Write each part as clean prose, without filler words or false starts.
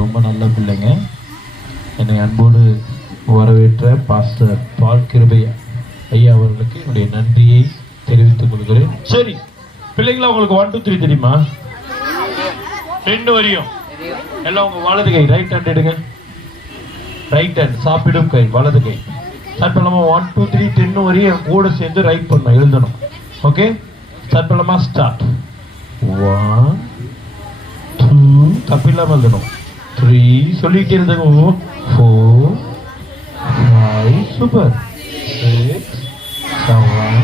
ரொம்ப நல்ல பிள்ளைங்க. என்னை அன்போடு வரவேற்ற பாஸ்டர் பால் கிருபை ஐயா அவர்களுக்கு என்னுடைய நன்றியை தெரிவித்துக் கொள்கிறேன். சரி பிள்ளைங்களா, உங்களுக்கு 1 2 3 தெரியுமா? 2 வரையும் எல்லாம் உங்க வலது கை ரைட் ஹேண்ட் எடுங்க. ரைட் ஹேண்ட் சாப்பிடும் கை வலது கை. ஸ்டார்ட் பண்ணலாமா? 1 2 3 10 வரையும் கூட சேர்ந்து ரைட் பண்ணணும், எழுதணும். ஓகே, ஸ்டார்ட் பண்ணலாமா? ஸ்டார்ட். 1 2 தப்பில்லாம எழுதணும். 3 சொல்லிட்டே இருந்தங்க. 4 5 சூப்பர். 6 7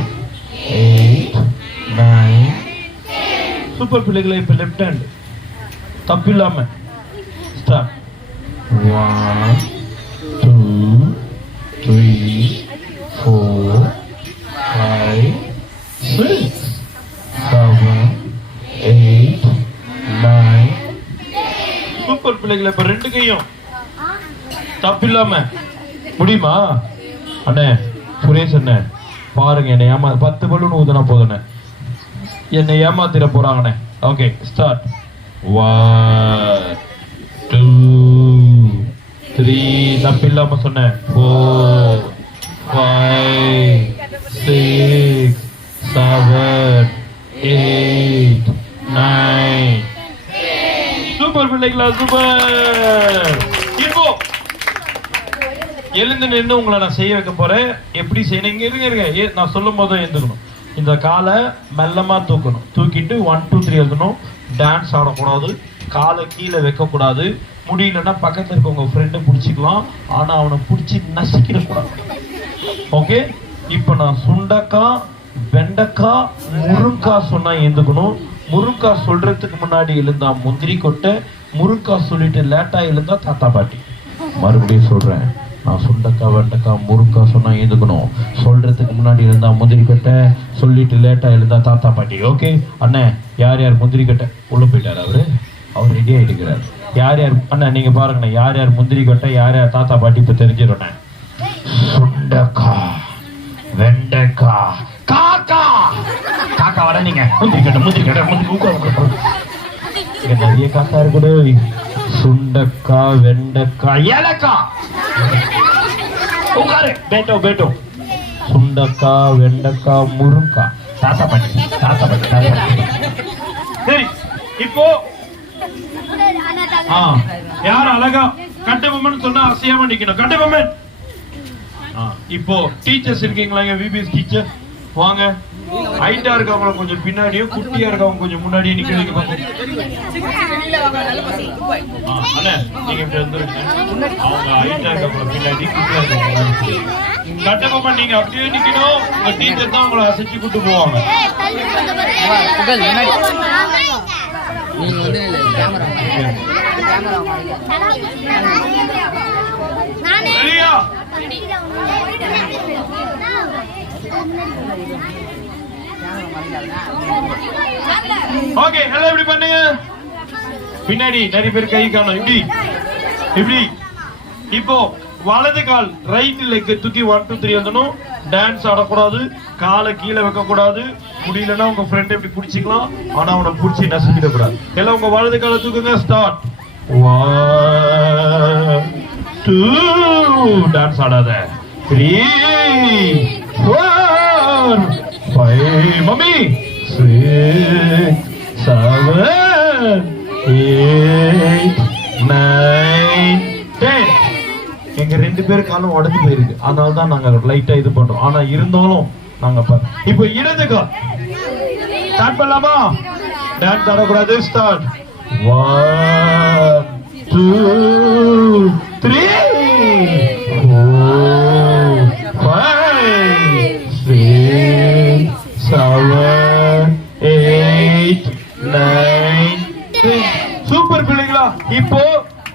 8 9 சூப்பர் பிள்ளைகளை. இப்ப லெஃப்ட் ஹேண்ட் தப்பில்லாம ஸ்டார்ட். 1 2 3 4 5 6 7 8 9 சூப்பர் பிள்ளைகளை. இப்ப 2 கையும் தப்பில்லாம முடியுமா? அண்ணே சுரேஷ் அண்ணே பாருங்க, என்னை ஏமா 10 பலூன் ஊதுனா போதுண்ணே, என்னை ஏமாத்திர போறாங்கண்ணே. Okay start. 1 2 3 தப்பில்லாம சொன்னேன். 4 5 6 7 8 9 சூப்பர் பிள்ளைகளா, சூப்பர். இப்போ எழுந்து நின்று உங்களை நான் செய்ய வைக்க போறேன். எப்படி செய்யணும்? இருங்க, நான் சொல்லும் போது எழுந்துக்கணும். இந்த காலை மெல்லமா தூக்கணும். தூக்கிட்டு 1 2 3 எழுதணும். டான்ஸ் ஆடக்கூடாது, காலை கீழே வைக்கக்கூடாது. முடியலன்னா பக்கத்தில் இருக்க உங்க ஃப்ரெண்டை பிடிச்சிக்கலாம், ஆனா அவனை பிடிச்சி நசிக்கிடக்கூடாது. ஓகே, இப்போ நான் சுண்டக்காய் வெண்டைக்காய் முருங்காய் சொன்னா எழுந்துக்கணும். முருங்காய் சொல்றதுக்கு முன்னாடி எழுந்தா முந்திரி கொட்டை, முருங்காய் சொல்லிட்டு லேட்டா எழுந்தா தாத்தா பாட்டி. மறுபடியும் சொல்றேன், நான் சுண்டக்காய் வெண்டைக்காய் முருங்காய் சொன்னா எழுந்துக்கணும். சொல்றதுக்கு முன்னாடி எழுந்தா முந்திரி கொட்டை, சொல்லிட்டு லேட்டா எழுந்தா தாத்தா பாட்டி. ஓகே அண்ணே, யார் யார் முந்திரி கொட்டை உள்ள போயிட்டாரு? அவர் ரெடி ஆயிடுக்கிறார். யார் யார் அண்ணா நீங்க பாருங்கண்ணே, யார் யார் முந்திரி கொட்டை யார் யார் தாத்தா பாட்டி இப்ப தெரிஞ்சிடும். சுண்டக்காய் வெண்டைக்காய் காக்கா காக்கா வர நீங்க முந்திரி கட்ட நிறைய காக்கா இருக்குது. சுண்டக்காய் வெண்டைக்காய் ஏலக்காய் உட்காரு பேட்டோ சுண்டக்காய் வெண்டைக்காய் முருங்காய் தாத்தா பாட்டி. சரி, இப்போ யார் அழகா கட்டபொம்மன் சொன்னா அசையாம நிக்கணும். கட்டபொம்மன். இப்போ டீச்சர்ஸ் இருக்கீங்களா? விபிஎஸ் டீச்சர் வாங்க. ஹைட்டா இருக்கவங்க கொஞ்சம் பின்னாடியும், குட்டியா இருக்கவங்க கொஞ்சம் முன்னாடியே நிக்கிறீங்க. அண்ணா நீங்க இப்படி வந்துருங்க. அவங்க ஹைட்டா இருக்கவங்க பின்னாடி, குட்டியா இருக்கவங்க. கட்டபொம்மன் நீங்க அப்படியே நிக்கணும். உங்க டீச்சர் தான் உங்களை அசைச்சு கூட்டு போவாங்க. ஓகே, எல்லாம் இப்படி பண்ணுங்க. பின்னாடி நிறைய பேர் கை காணும். இப்படி இப்போ வலது கால் ரைட் லெக் தூக்கி 1 2 3 எழுதணும். டான்ஸ் ஆடக்கூடாது, காலை கீழே வைக்க கூடாது. முடியலன்னா உங்க ஃப்ரெண்ட் எப்படி பிடிச்சிக்கலாம், ஆனா அவனை பிடிச்சி நசுக்கிட கூடாது. எல்லாம் உங்க வலது காலை தூக்குங்க. ஸ்டார்ட். 1 2 டான்ஸ் ஆடாத. 3 4 5 மம்மி 6 7 8 9 10 எங்க 2 பேர் காலம் உடஞ்சு போயிருக்கு, அதனால தான் நாங்க லைட்டா இது பண்றோம். ஆனா இருந்தாலும் நாங்க இப்போ இடது கால் ஸ்டார்ட் பண்ணலாமா? டான்ஸ் ஆடக்கூடாது. ஸ்டார்ட். 1 2 3 4 5 6 7 8 9 10 சூப்பர் பிள்ளைங்களா. இப்போ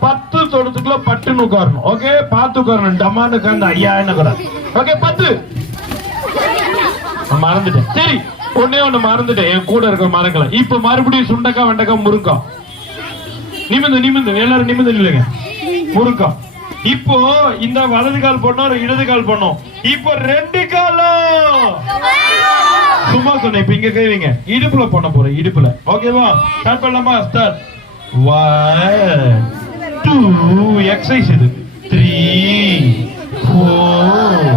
10 சொல்றதுக்குள்ள பட்டுன்னு உட்காரணும். ஓகே, பார்த்து உட்காரணும். டமான்னு உட்கார்ந்து ஐயா என்ன கூடாது. ஓகே 10 மறந்துட்டேன். சரி, ஒண்ணு மறந்துட்டேன், என் கூட இருக்க மறக்கல. இப்ப மறுபடியும் சுண்டக்காய் வெண்டைக்காய் முருங்காய். நிமிந்து எல்லாரும் நிமிந்து இல்லைங்க. முருங்காய். இப்போ இந்த வலது கால் பண்ணோம், இடது கால் பண்ணோம். இப்போ 2 காலும் சும்மா சொன்னேன். இப்ப இங்க கைவிங்க, இடுப்புல பண்ண போறேன். இடுப்புல. ஓகேவா? ஸ்டார்ட் பண்ணலாமா? ஸ்டார்ட். 1 2 எக்ஸசைஸ் இது. 3 4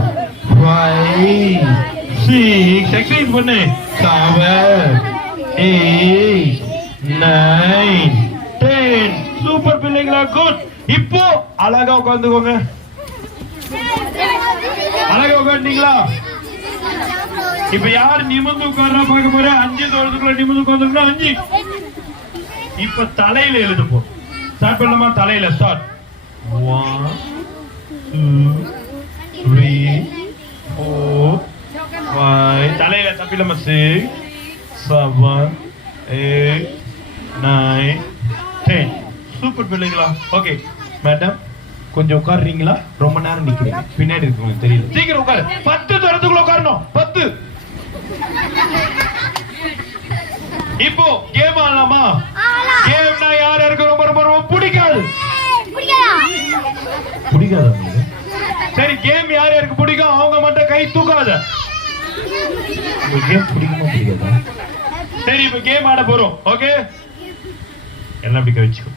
5 6 எக்ஸசைஸ் பண்ணு. 7 8 9 10. சூப்பர் பிள்ளைங்களா, குட். இப்போ அழகா உட்காந்துக்கோங்க. அழகா உட்காந்துட்டீங்களா? இப்ப யார் நிமிர்ந்து உட்கார்றா பார்க்க போற? 5 தோரத்துக்குள்ள நிமிர்ந்து உட்கார்ந்துருக்கா? 5. இப்ப தலையில எழுதுப்போம். ஸ்டார்ட் பண்ணலாமா? தலையில ஸ்டார்ட். 1 2 3 4 5. தலையில தப்பிலமா. 6 7 8 9 10. சூப்பர் பிள்ளைங்களா. ஓகே மேடம், கொஞ்சம் உட்காருறீங்களா? ரொம்ப நேரம் நிக்கிறீங்க, பின்னாடி இருக்கு தெரியல. சீக்கிரம் உட்காரு. 10 தரத்துக்குள்ள உட்காரணும். 10. இப்போ கேம் ஆடலாமா? கேம்னா யார் யாருக்கு ரொம்ப ரொம்ப ரொம்ப பிடிக்காது? பிடிக்காது. சரி, கேம் யார் யாருக்கு பிடிக்கும் அவங்க மட்டும் கை தூக்காத. கேம் பிடிக்குமா பிடிக்காதா? சரி, இப்ப கேம் ஆட போறோம். ஓகே, எல்லாம் அப்படி கவனிச்சுக்கோ,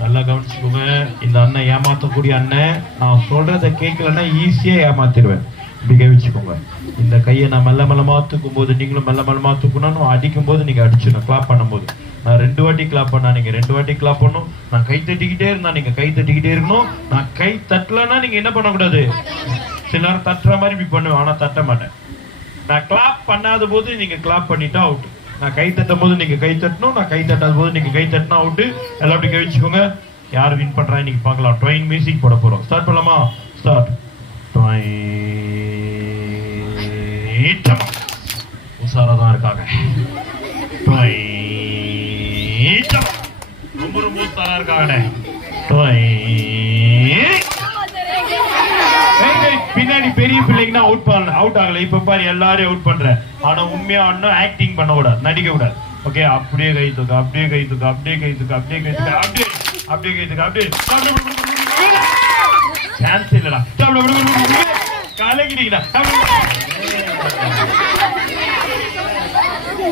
நல்லா கவனிச்சுக்கோங்க. இந்த அண்ணன் ஏமாத்தக்கூடிய அண்ணன். நான் சொல்றத கேட்கலன்னா ஈஸியா ஏமாத்திடுவேன். இப்படி கவனிச்சுக்கோங்க. இந்த கையை நான் மெல்ல மெல்லமா தூக்கும் போது நீங்களும் மெல்ல மெல்லமா தூக்கணும். அடிக்கும் போது நீங்க அடிச்சிடணும். கிளாப் பண்ணும் போது நான் 2 வாட்டி கிளாப் பண்ணா நீங்க 2 வாட்டி கிளாப் பண்ணணும். நான் கை தட்டிக்கிட்டே இருந்தா நீங்க கை தட்டிக்கிட்டே இருக்கணும். நான் கை தட்டலன்னா நீங்க என்ன பண்ணக்கூடாது? சில நேரம் தட்டுற மாதிரி இப்படி பண்ணுவேன், ஆனா தட்ட மாட்டேன். நான் கிளாப் பண்ணாத போது நீங்க கிளாப் பண்ணிட்டா அவுட். நான் கை தட்டும் போது நீங்க கை தட்டணும். நான் கை தட்டாத போது நீங்க கை தட்டினா அவுட். எல்லாம் அப்படி கவனிச்சுக்கோங்க. யார் வின் பண்றா இன்னைக்கு பார்க்கலாம். ட்ரெயின் மியூசிக் போட போறோம். ஸ்டார்ட் பண்ணலாமா? ஸ்டார்ட். உசாராதான் இருக்காங்க. ரொம்ப ரொம்ப உசாரா இருக்காங்க. பின்னாடி பெரிய பிள்ளைங்கன்னா அவுட் ஆகல. இப்ப பாரு எல்லாரையும் அவுட் பண்ற. ஆனா உண்மையா ஒன்னும் ஆக்டிங் பண்ண கூடாது, நடிக்க கூடாது. ஓகே, அப்படியே கை தூக்க, அப்படியே கை தூக்க, அப்படியே கை தூக்க, அப்படியே கை தூக்க, அப்படியே அப்படியே கை தூக்க, அப்படியே சான்ஸ் இல்லடா. கலகிட்டீங்கடா.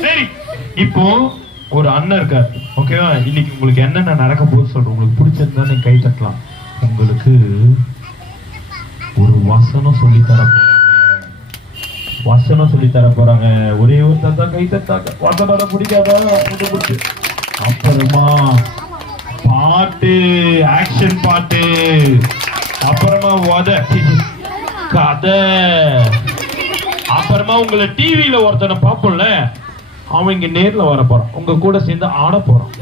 சரி, இப்போ ஒரு அண்ணன் இருக்கார். ஓகேவா? இன்னைக்கு உங்களுக்கு என்னென்ன நடக்க போகுது சொல்றேன். உங்களுக்கு பிடிச்சிருந்தா நீங்க கை தட்டலாம். உங்களுக்கு ஒரு வசனம் சொல்லி தர போறாங்க. வசனம் சொல்லி தர போறாங்க. ஒரே ஒரு தந்தா கை தட்டாங்க. வசனம் பிடிக்காதா? அப்புறமா பாட்டு, ஆக்ஷன் பாட்டு, அப்புறமா கதை, அப்புறமா உங்களை டிவியில ஒருத்தனை பார்ப்போம்ல, அவன் இங்க நேர்ல வர போறான். உங்க கூட சேர்ந்து ஆட போறான்.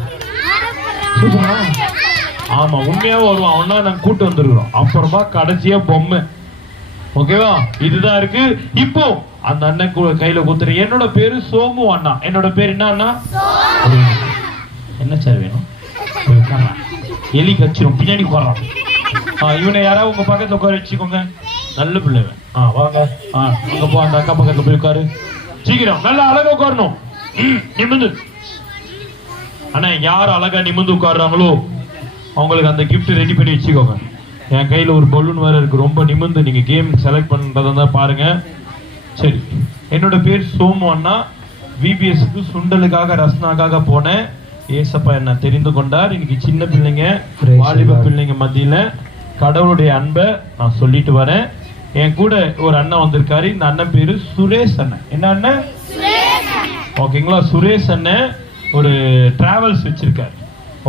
ஆமா, உண்மையா வருவான். அவனா நாங்க கூட்டு வந்துருக்கிறோம். அப்புறமா கடைசியா பொம்மை. ஓகேவா? இதுதான் இருக்கு. இப்போ அந்த அண்ணன் கையில குத்துறேன். என்னோட பேரு சோமு அண்ணா. என்னோட பேர் என்ன அண்ணா? என்ன சார் வேணும்? எலி கச்சிரும், பின்னாடி போறான். இவனை யாராவது உங்க பக்கத்துல உட்கார வச்சுக்கோங்க. நல்ல பிள்ளை. வாங்க. அங்க போ, அந்த அக்கா பக்கத்துல போய் உட்காரு. சீக்கிரம் நல்லா அழகா உட்காரணும். நிமிந்து. ஆனா யார் அழகா நிமிந்து உட்காடுறாங்களோ அவங்களுக்கு அந்த கிஃப்ட் ரெடி பண்ணி வச்சுக்கோங்க. என் கையில ஒரு பலூன் வேற இருக்கு. ரொம்ப நிமிந்து நீங்க கேம் செலக்ட் பண்றதா பாருங்க. சரி, என்னோட பேர் சோமு அண்ணா. விபிஎஸ்க்கு சுண்டலுக்காக ரஸ்னாக்காக போனேன். ஏசப்பா என்ன தெரிந்து கொண்டார். இன்னைக்கு சின்ன பிள்ளைங்க, வாலிப பிள்ளைங்க மத்தியில கடவுளுடைய அன்பை நான் சொல்லிட்டு வரேன். என் கூட ஒரு அண்ணன் வந்திருக்காரு. இந்த அண்ணன் பேரு சுரேஷ் அண்ணன். என்ன அண்ணன்? ஓகேங்களா? சுரேஷ் அண்ணன் ஒரு டிராவல்ஸ் வச்சிருக்காரு.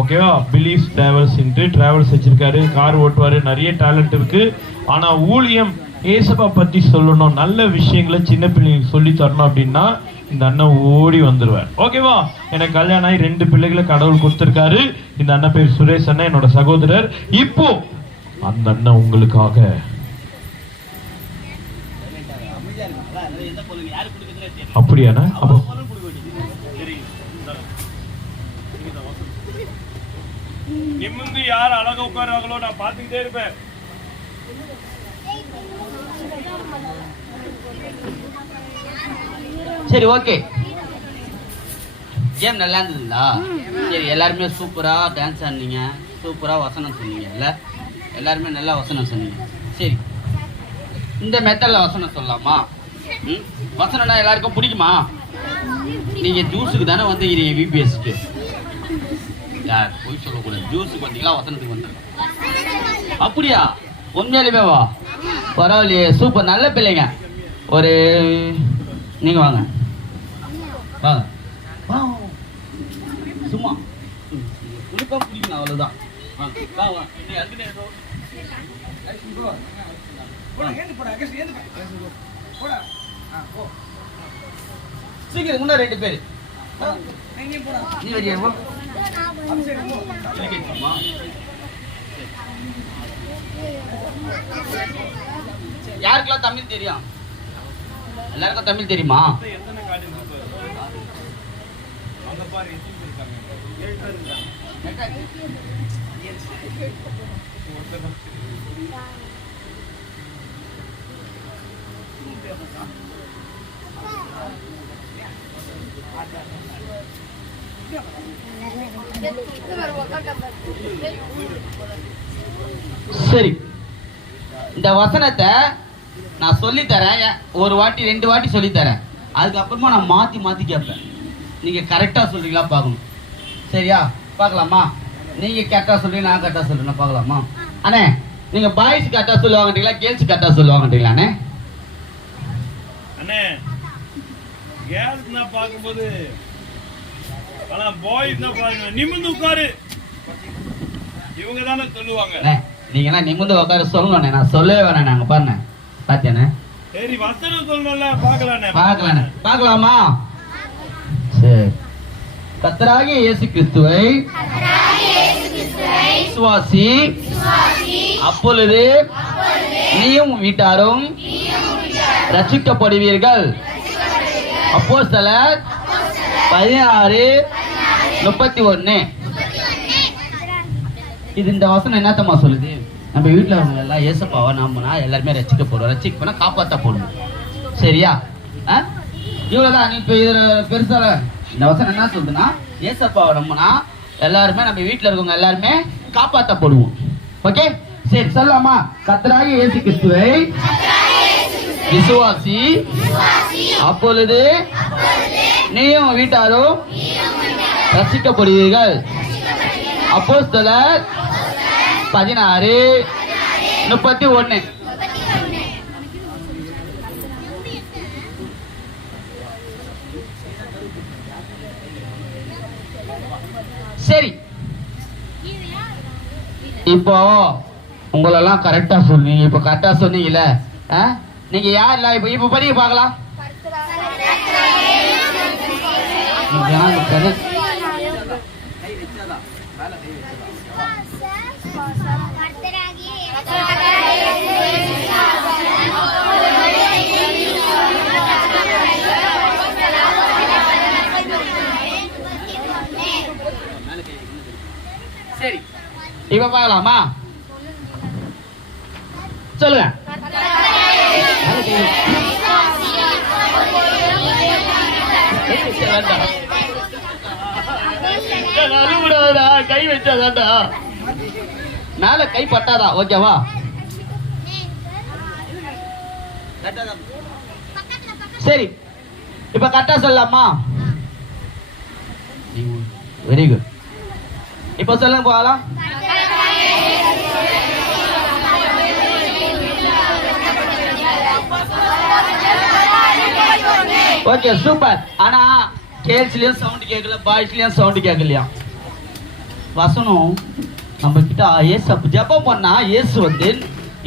ஓகேவா? பிலீஸ் டிராவல்ஸ் டிராவல்ஸ் வச்சிருக்காரு. கார் ஓட்டுவாரு. நிறைய டேலண்ட் இருக்கு. ஆனா ஊழியம், ஏசப்பா பத்தி சொல்லணும், நல்ல விஷயங்களை சின்ன பிள்ளைங்களுக்கு சொல்லி தரணும் அப்படின்னா இந்த அண்ணன் ஓடி வந்துருவார். ஓகேவா? எனக்கு கல்யாணம் ஆகி 2 பிள்ளைகளை கடவுள் கொடுத்திருக்காரு. இந்த அண்ணன் பேர் சுரேஷ் அண்ணன், என்னோட சகோதரர். இப்போ அந்த அண்ணன் உங்களுக்காக அப்படியாண்ணா? நிமிந்து யார் அழகா உட்கார்றாங்களோ நான் பார்த்துக்கிட்டே இருப்பேன். சரி, ஓகே. கேம் நல்லா இருந்ததுங்களா? சரி, எல்லாருமே சூப்பரா டான்ஸ் ஆடினீங்க, சூப்பரா வசனம் சொன்னீங்க. இல்ல எல்லாருமே நல்லா வசனம் சொன்னீங்க. சரி, இந்த மெத்தட்ல வசனம் சொல்லலாமா? வசனம்னா எல்லாருக்கும் பிடிக்குமா? நீங்க ஜூஸுக்கு தானே வந்துக்கிறீங்க, விபிஎஸ்க்கு. யார் போய் சொல்லக்கூடாது. ஜூஸுக்கு வந்தீங்களா வசனத்துக்கு வந்துருக்கோம். அப்படியா? உண்மையாலுமே வா, பரவாயில்லையே, சூப்பர், நல்ல பிள்ளைங்க. ஒரு நீங்க வாங்க வாங்க சும்மா உனக்கா பிடிக்கணும், அவ்வளவுதான். சீக்கிரம் முன்னா 2 பேர் நீ வரியா? யாருக்கெல்லாம் தமிழ் தெரியும்? எல்லாருக்கும் தமிழ் தெரியுமா? சரி, இந்த வசனத்தை நான் சொல்லித்தரேன். ஒரு வாட்டி 2 வாட்டி சொல்லித்தரேன். அதுக்கப்புறமா நான் மாற்றி மாற்றி கேட்பேன். நீங்கள் கரெக்டாக சொல்கிறீங்களா பார்க்கணும். சரியா? பார்க்கலாமா? நீங்கள் கரெக்டாக சொல்கிறீங்க, நான் கரெக்டாக சொல்கிறேன், பார்க்கலாமா? அண்ணே, நீங்கள் பாய்ஸ் கரெக்டாக சொல்லுவாங்கன்றீங்களா, கேர்ள்ஸ் கரெக்டாக சொல்லுவாங்கன்றீங்களா? அண்ணே அண்ணே, கேர்ள்ஸ் நான் பார்க்கும்போது ஆனா பாய்ஸ் தான் பாருங்க, நிமிர்ந்து உட்காரு, இவங்க தானே சொல்லுவாங்க. நீங்க நிமிர்ந்து உட்காரு சொல்லணும், நான் சொல்லவே வேணாம். நாங்க பாருங்க பாத்தியானே. சரி, வசனம் சொல்லணும்ல, பார்க்கலாமா? சரி. கர்த்தராகிய இயேசு கிறிஸ்துவை விசுவாசி, அப்பொழுது நீயும் வீட்டாரும் ரட்சிக்கப்படுவீர்கள். அப்போஸ்தலர் 16:31. இது இந்த வசனம் என்னத்தம்மா சொல்லுது? நம்ம வீட்டில் அவங்க எல்லாம் ஏசப்பாவை நம்பினா எல்லாருமே ரசிக்கப்படுவோம். ரசிக்கப்போனா காப்பாற்றப்படுவோம். சரியா? இவ்வளோதான். நீ இப்போ இதில் பெருசாக இந்த வசனம் என்ன சொல்லுதுன்னா, ஏசப்பாவை நம்பினா எல்லாருமே நம்ம வீட்டில் இருக்கவங்க எல்லாருமே காப்பாற்றப்படுவோம். ஓகே, சரி சொல்லலாமா? கர்த்தராகிய இயேசு கிறிஸ்துவை விசுவாசி, அப்பொழுது நீயும் வீட்டாரும் ரசிக்கப்படுவீர்கள். அப்போஸ்தலர் 16:31. சரி, இப்போ உங்களெல்லாம் கரெக்டா சொன்னீங்க. இப்போ கரெக்டா சொன்னீங்கல்ல, நீங்க யார்? இப்ப படிக்க பார்க்கலாம். சரி, இப்ப பார்க்கலாமா? சொல்லுங்க. கை வச்சாதாண்டா, மேல கை பட்டாதா? ஓகேவா? சரி, இப்ப கரெக்டா சொல்லலாமா? Very good. இப்ப சொல்லுங்க போகலாம். Okay, super. ஆனா கேர்ள்ஸ்லயும் சவுண்ட் கேட்கல, பாய்ஸ்லயும் சவுண்ட் கேட்கலையா? வசனம் நம்ம கிட்ட ஏசப்பா ஜெபம் பண்ணா இயேசு வந்து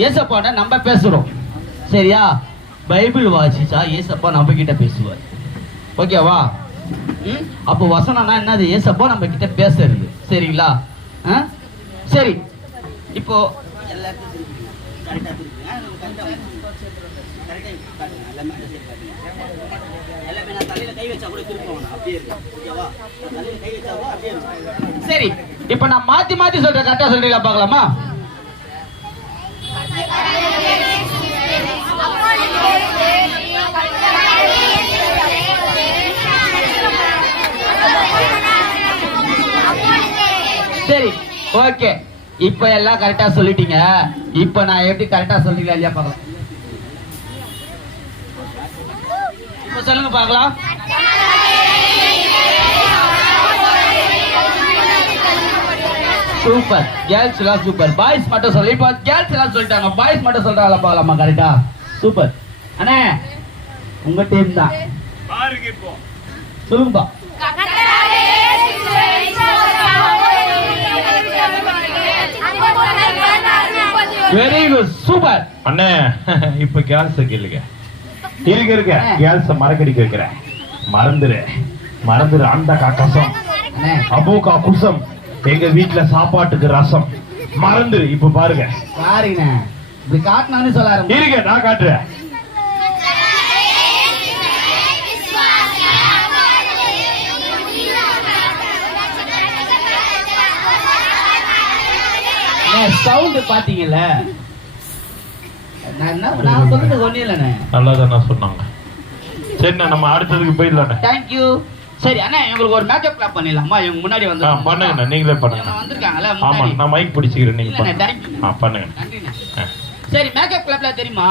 ஏசப்பாட நம்ம பேசுறோம். சரியா? பைபிள் வாசிச்சா ஏசப்பா நம்ம கிட்ட பேசுவார். ஓகேவா? அப்போ வசனம்னா என்னது? ஏசப்பா நம்ம கிட்ட பேசுறது. சரிங்களா? சரி, இப்போ சரி, இப்ப நான் மாத்தி மாத்தி சொல்றேன், கரெக்டா சொல்றீங்களா பார்க்கலாமா? சரி, ஓகே. இப்ப எல்லாம் கரெக்டா சொல்லிட்டீங்க. இப்ப நான் எப்படி கரெக்டா சொல்றீங்களா இல்லையா பார்க்கலாம். இப்ப சொல்லுங்க பார்க்கலாம். சூப்பர். கேர்ள்ஸ் எல்லாம் சூப்பர். பாய்ஸ் மட்டும் சொல்லி இப்போ கேர்ள்ஸ் எல்லாம் சொல்லிட்டாங்க. பாய்ஸ் மட்டும் சொல்றாங்களா பார்க்கலாமா? கரெக்டா? சூப்பர். அண்ணே உங்க டீம் தான். பாருங்க இப்போ சொல்லுங்கப்பா. Very good. சூப்பர். அண்ணே இப்ப கேர்ள்ஸ் கேளுங்க. இருக்க கேர்ள்ஸ் மறக்கடிக்க வைக்கிறேன். மறந்துரு அந்த காக்கசம் அண்ணே அபூக்கா குசம் எங்க வீட்டுல சாப்பாட்டுக்கு ரசம் மறந்துரு. இப்ப பாருங்க பாருங்க இப்படி காட்டினான்னு சொல்ல ஆரம்பிச்சு. இருங்க நான் காட்டுறேன். சவுண்ட் பாத்தீங்கல்ல? நான் சொல்றது ஒண்ணே இல்லண்ணே. நல்லாதானே சொன்னாங்க. சரிண்ணா நம்ம அடுத்ததுக்கு போயிடலாண்ணே. தேங்க்யூ. சரி அண்ணா உங்களுக்கு ஒரு மேக்கப் கிளாப் பண்ணிடலாமா? இவங்க முன்னாடி வந்து பண்ணுங்கண்ணா. நீங்களே பண்ணுங்க. வந்திருக்காங்கல்ல ஆமா முன்னாடி. நான் மைக் பிடிச்சிக்கிறேன். நீங்க இல்லண்ணே, பண்ணுங்க. thank you. பண்ணுங்க. நன்றிண்ணே. சரி மேக்கப் கிளாப்ல தெரியுமா?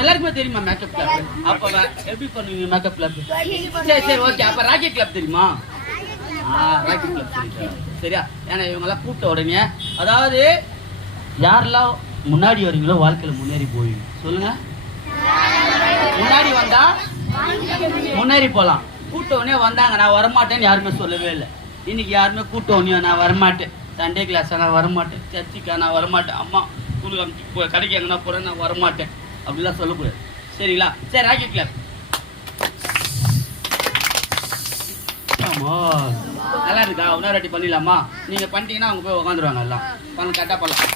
எல்லாருக்குமே தெரியுமா மேக்கப் கிளாப்? அப்ப எப்படி பண்ணுவீங்க மேக்கப் கிளாப்? சரி ஓகே. அப்ப ராக்கெட் கிளாப் தெரியுமா? ராக்கெட் கிளாப் சரியா? ஏன்னா இவங்க எல்லாம் கூப்பிட்ட உடனே, அதாவது யாரெல்லாம் முன்னாடி வரீங்களோ வாழ்க்கையில முன்னேறி போவீங்க. சொல்லுங்க. முன்னாடி வந்தா முன்னேறி போலாம். கூட்ட உடனே வந்தாங்க நான் வரமாட்டேன்னு யாருமே சொல்லவே இல்லை. இன்னைக்கு யாருமே கூட்ட உடனே நான் வரமாட்டேன், சண்டே கிளாஸ் நான் வரமாட்டேன், சர்ச்சுக்கா நான் வரமாட்டேன், அம்மா ஸ்கூலுக்கு கடைக்கு எங்கன்னா போறேன் நான் வரமாட்டேன் அப்படிலாம் சொல்லக்கூடாது. சரிங்களா? சரி ராக்கெட் கிளாப். நல்லா இருக்கா? இன்னொரு ரெடி பண்ணிடலாமா? நீங்க பண்ணிட்டீங்கன்னா அவங்க போய் உட்காந்துருவாங்க. எல்லாம் பண்ண கரெக்டா பண்ணலாம்.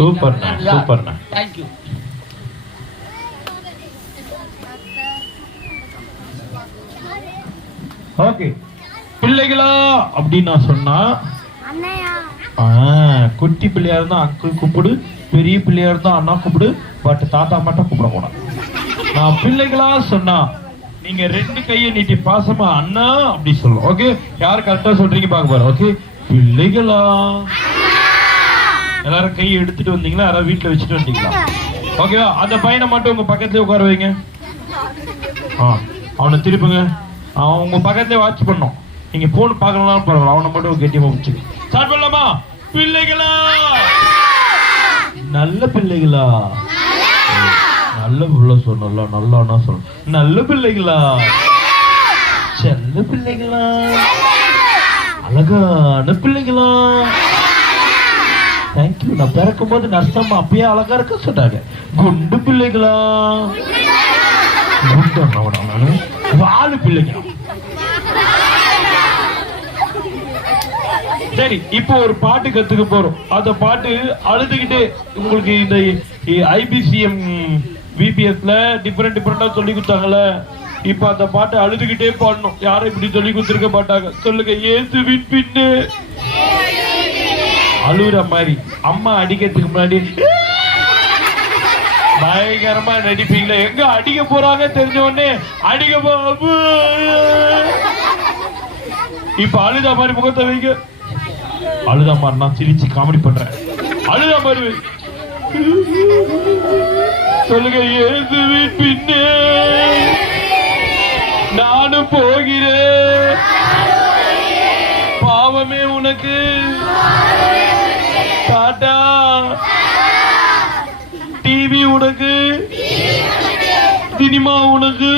சூப்பர்ண்ணா சூப்பர்ண்ணா. தேங்க்யூ. ஓகே பிள்ளைகளா அப்படின்னு நான் சொன்னா குட்டி பிள்ளையா இருந்தா அங்கிள் கூப்பிடு, பெரிய பிள்ளையா இருந்தா அண்ணா கூப்பிடு, பட் தாத்தா மட்டும் கூப்பிடக்கூடாது. நான் பிள்ளைகளா சொன்னா நீங்க ரெண்டு கையை நீட்டி பாசமா அண்ணா அப்படி சொல்லணும். ஓகே யார் கரெக்டா சொல்றீங்க பாக்க பாரு. ஓகே பிள்ளைகளா எல்லாரும் கையை எடுத்துட்டு வந்தீங்களா? யாராவது வீட்டுல வச்சுட்டு வந்தீங்களா? ஓகேவா? அந்த பையனை மட்டும் உங்க பக்கத்துல உட்கார வைங்க. அவனை திருப்புங்க. அவன் உங்க பக்கத்துல வாட்ச் பண்ணும். நீங்க போன் பாக்கலாம் பரவாயில்ல, அவனை மட்டும் கெட்டியமா வச்சு ஸ்டார்ட் பண்ணலாமா? பிள்ளைகளா நல்ல பிள்ளைகளா நல்ல பிள்ளை சொன்னல நல்லா சொல்ல நல்ல பிள்ளைகளா செல்ல பிள்ளைகளா அழகான பிள்ளைகளா. தேங்க்யூ. நான் பிறக்கும் போது நர்சம்மா அப்பயே அழகா இருக்க சொன்னாங்க. குண்டு பிள்ளைகளா வாழு பிள்ளைகளா. சரி இப்போ ஒரு பாட்டு கத்துக்க போறோம். அந்த பாட்டு அழுதுகிட்டே உங்களுக்கு இந்த ஐபிசிஎம் விபிஎஸ்ல டிஃபரெண்டா சொல்லி கொடுத்தாங்கல்ல. இப்ப அந்த பாட்டு அழுதுகிட்டே பாடணும். யாரும் இப்படி சொல்லி கொடுத்துருக்க மாட்டாங்க. சொல்லுங்க. இயேசுவின் பின்னே அழுகுற மாதிரி. அம்மா அடிக்கிறதுக்கு முன்னாடி பயங்கரமா நடிப்பீங்களா? எங்க அடிக்க போறாங்க தெரிஞ்ச உடனே அடிக்க இப்ப அழுதா மாதிரி முகத்தை வைங்க. அழுதா மாதிரி நான் சிரிச்சு காமெடி பண்றேன். அழுதா மாதிரி சொல்லுங்க. இயேசுவின் பின்னே நானும் போகிறேன், பாவமே உனக்கு டாடா, டிவி உனக்கு, சினிமா உனக்கு,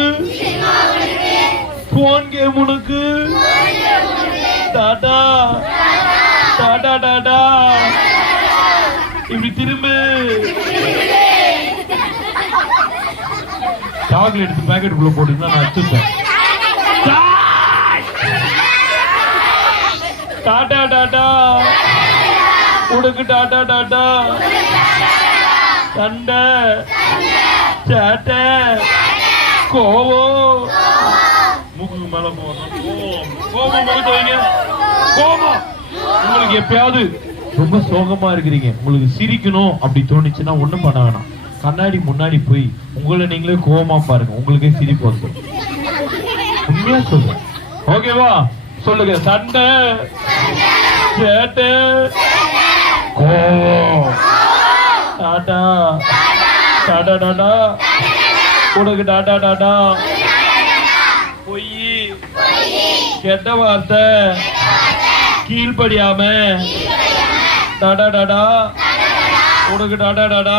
போன் கேம் உனக்கு டாடா டாடா டாடா. இப்படி திரும்ப சாக்லேட் எடுத்து பேக்கெட்டுக்குள்ள போட்டுருந்தா நான் வச்சுப்பேன். டாடா டாடா உனக்கு டாடா டாடா. சண்டை சேட்டை கோவம் மூக்கு மேல கோபம் முகத்தை வைங்க. கோபம் உங்களுக்கு எப்பயாவது ரொம்ப சோகமா இருக்கிறீங்க, உங்களுக்கு சிரிக்கணும் அப்படி தோணுச்சுன்னா ஒண்ணும் பண்ண வேணாம். கண்ணாடி முன்னாடி போய் உங்களை நீங்களே கோபமா பாருங்க, உங்களுக்கே சிரிப்பு வந்துடும். உண்மையா சொல்றேன். ஓகேவா? சொல்லுங்க. சண்டை சேட்டை கோவம் டாடா டாடா டாடா உனக்கு டாடா டாடா. பொய் கெட்ட வார்த்தை கீழ்படியாம டடா டடா உனக்கு டடா டடா.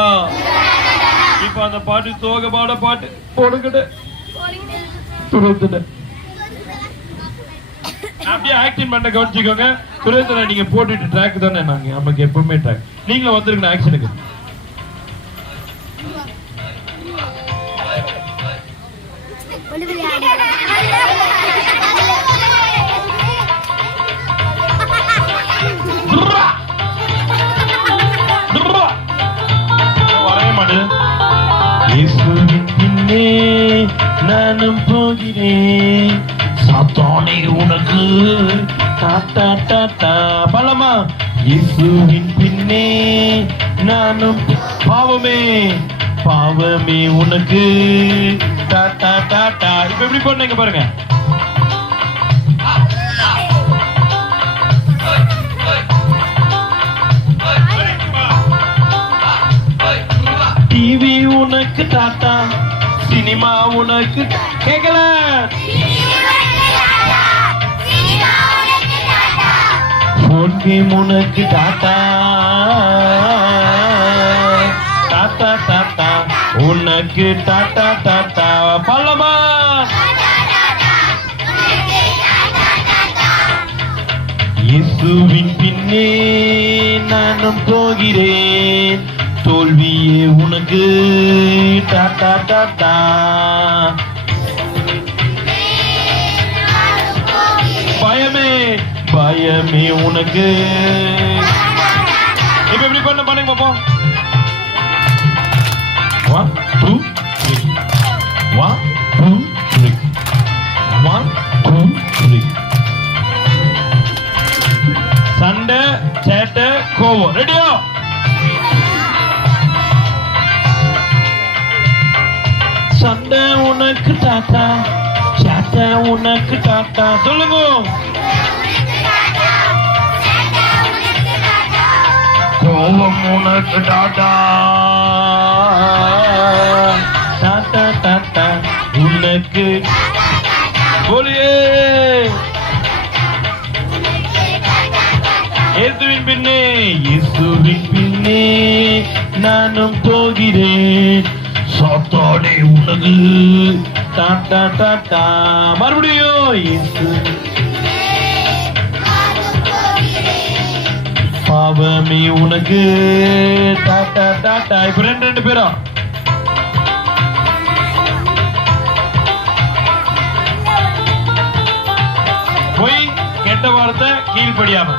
இப்ப அந்த பாட்டு சோகமான பாட்டு போடுகிட்ட துரத்துட்டேன். அப்படியே ஆக்டிங் பண்ண கவனிச்சுக்கோங்க. துரத்துல நீங்க போட்டுட்டு ட்ராக் தானே நாங்க நமக்கு எப்பவுமே ட்ராக். நீங்களும் வந்துருக்கணும் ஆக்ஷனுக்கு. பின்னே நானும் போகிறேன் சாத்தானே உனக்கு டாட்டா டாட்டா. பலமா இயேசுவின் பின்னே நானும் பாவமே பாவமே உனக்கு டாட்டா டாட்டா. இப்ப எப்படி பண்ணீங்க பாருங்க. டிவி உனக்கு டாட்டா சினிமா உனக்கு கேட்கல. போன் கேம் உனக்கு டாட்டா டாட்டா டாட்டா உனக்கு டாட்டா டாட்டா. பல்லமா இயேசுவின் பின்னே நானும் போகிறேன் தோல்வியே உனக்கு டாட்டா டாட்டா. பயமே பயமே உனக்கு. இப்ப எப்படி பண்ண பண்ணுங்க பாப்போம். 1 2 3 1 2 3 1 2 3. சண்டை சேட்டை கோவம் ரெடியோ. சண்டை உனக்கு டாட்டா சேட்டை உனக்கு டாட்டா. சொல்லுங்க. கோபம் உனக்கு டாட்டா டாட்டா டாட்டா உனக்கு. போலியே இயேசுவின் பின்னே இயேசுவின் பின்னே நானும் போகிறேன் சாத்தானே உனக்கு டாட்டா டாட்டா. மறுபடியும் இயேசு பாவமே உனக்கு டாட்டா டாட்டா. இப்ப ரெண்டு பேரும் பொய் கெட்ட வார்த்தை கீழ்படியாம.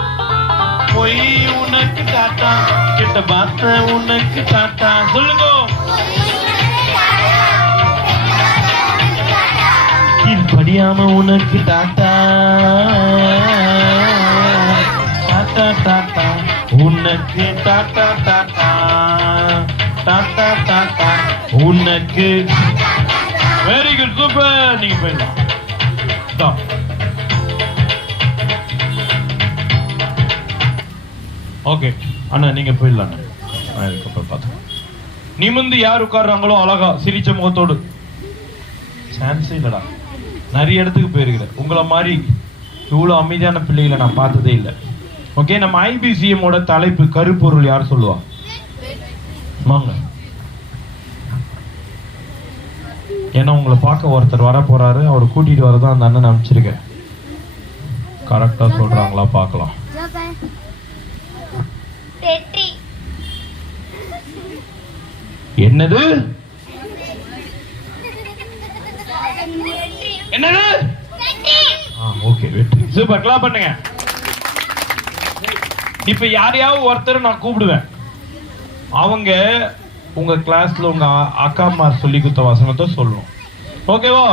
பொய் உனக்கு டாட்டா கெட்ட வார்த்தை உனக்கு டாட்டா. சொல்லுங்க. கீழ்படியாம உனக்கு டாட்டா டாட்டா டாட்டா உனக்கு டாட்டா டாட்டா டாட்டா டாட்டா உனக்கு. Very good super. நீங்க போயிடலாம். ஓகே அண்ணா நீங்க போயிடலாம். நான் இதுக்கப்புறம் பார்த்தேன். நிமிந்து யார் உட்கார்றாங்களோ அழகா சிரிச்ச முகத்தோடு. சான்ஸே இல்லடா. நிறைய இடத்துக்கு போயிருக்கிறேன். உங்களை மாதிரி இவ்வளோ அமைதியான பிள்ளைகளை நான் பார்த்ததே இல்லை. ஓகே நம்ம ஐபிசிஎம்மோட தலைப்பு கருப்பொருள் யார் சொல்லுவா? வாங்க. ஏன்னா உங்களை பார்க்க ஒருத்தர் வர போறாரு. அவர் கூட்டிட்டு வரதான் அந்த அண்ணன் அனுப்பிச்சிருக்கேன். கரெக்டா சொல்றாங்களா பார்க்கலாம். என்னது என்னது? ஓகே வெற்றி. சூப்பர். கிளாப் பண்ணுங்க. இப்ப யாரையாவது ஒருத்தர் நான் கூப்பிடுவேன். அவங்க உங்க கிளாஸ்ல உங்க அக்கா அம்மா சொல்லி கொடுத்த வசனத்தை சொல்லணும். ஓகேவா?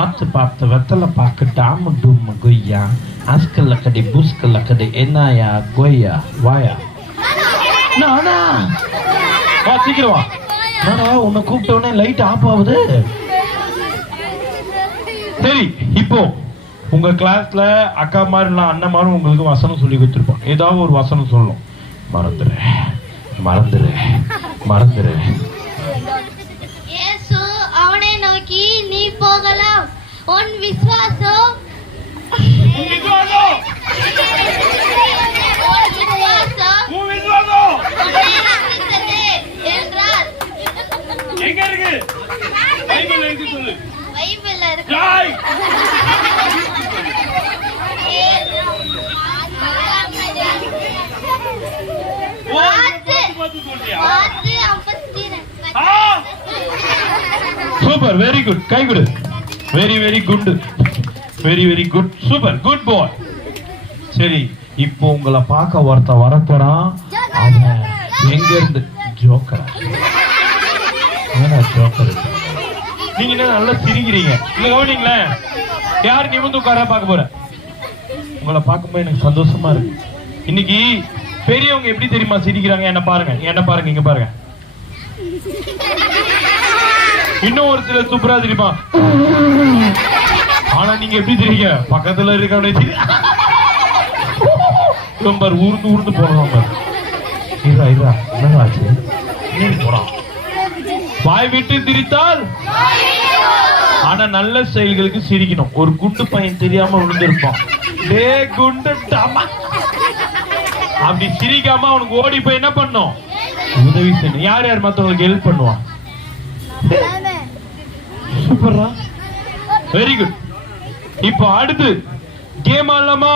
ஆத்து பார்த்த வெத்தலை பார்க்க டாம டூம கொய்யா அஸ்கல்ல கடி புஸ்கல்ல கடி என்னையா கொய்யா வாயா. நானா வா சீக்கிரம் வா. நானா உன்னை கூப்பிட்ட உடனே லைட் ஆஃப் ஆகுது. சரி இப்போ உங்க கிளாஸ்ல அக்கா மாதிரி அண்ணன் மாதிரி உங்களுக்கு வசனம் சொல்லி கொடுத்துருப்போம். ஏதாவது ஒரு வசனம் சொல்லணும். மறந்துரு மறந்துரு மறந்துடு. இயேசு அவனை நோக்கி நீ போகலாம், உன் விசுவாசம் உன் விசுவாசம் உன் விசுவாசம் உன்னை ரட்சித்தது என்றார். எங்க இருக்கு? பைபிள்ல இருக்கு, சொல்லு. பைபிள்ல இருக்கு. ஜாய். பார்த்து சொல்றியா? Super, very good. கை குடு. Very very good, very very good, super, good boy. சரி, இப்போ உங்களை பார்க்க ஒருத்த வரப்போறான். அவன் எங்க இருந்து? ஜோக்கர். ஜோக்கர். நீங்க என்ன நல்லா சிரிக்கிறீங்க? இல்ல கவனிங்களேன், யாரு நிமிர்ந்து உட்கார பார்க்க போறேன். உங்களை பார்க்கும்போது எனக்கு சந்தோஷமா இருக்கு. இன்னைக்கு பெரியவங்க எப்படி தெரியுமா சிரிக்கிறாங்க? என்ன பாருங்க, என்ன பாருங்க, இங்க பாருங்க. இன்னும் ஒரு சில சூப்பரா தெரியுமா? ஆனா நீங்க எப்படி தெரியுங்க? பக்கத்துல இருக்க ரொம்ப ஊர்ந்து ஊர்ந்து போறாங்க. என்னடாச்சு? போறான். வாய் விட்டு சிரித்தால், ஆனா நல்ல செயல்களுக்கு சிரிக்கணும். ஒரு குண்டு பையன் தெரியாம விழுந்திருப்பான். டே குண்டு டமா, அப்படி சிரிக்காம அவனுக்கு ஓடி போய் என்ன பண்ணும்? உதவி செய்யணும். யார் யார் மத்தவங்களுக்கு ஹெல்ப் பண்ணுவான்? சூப்பரா, வெரி குட். இப்போ அடுத்து கேம் ஆடலாமா?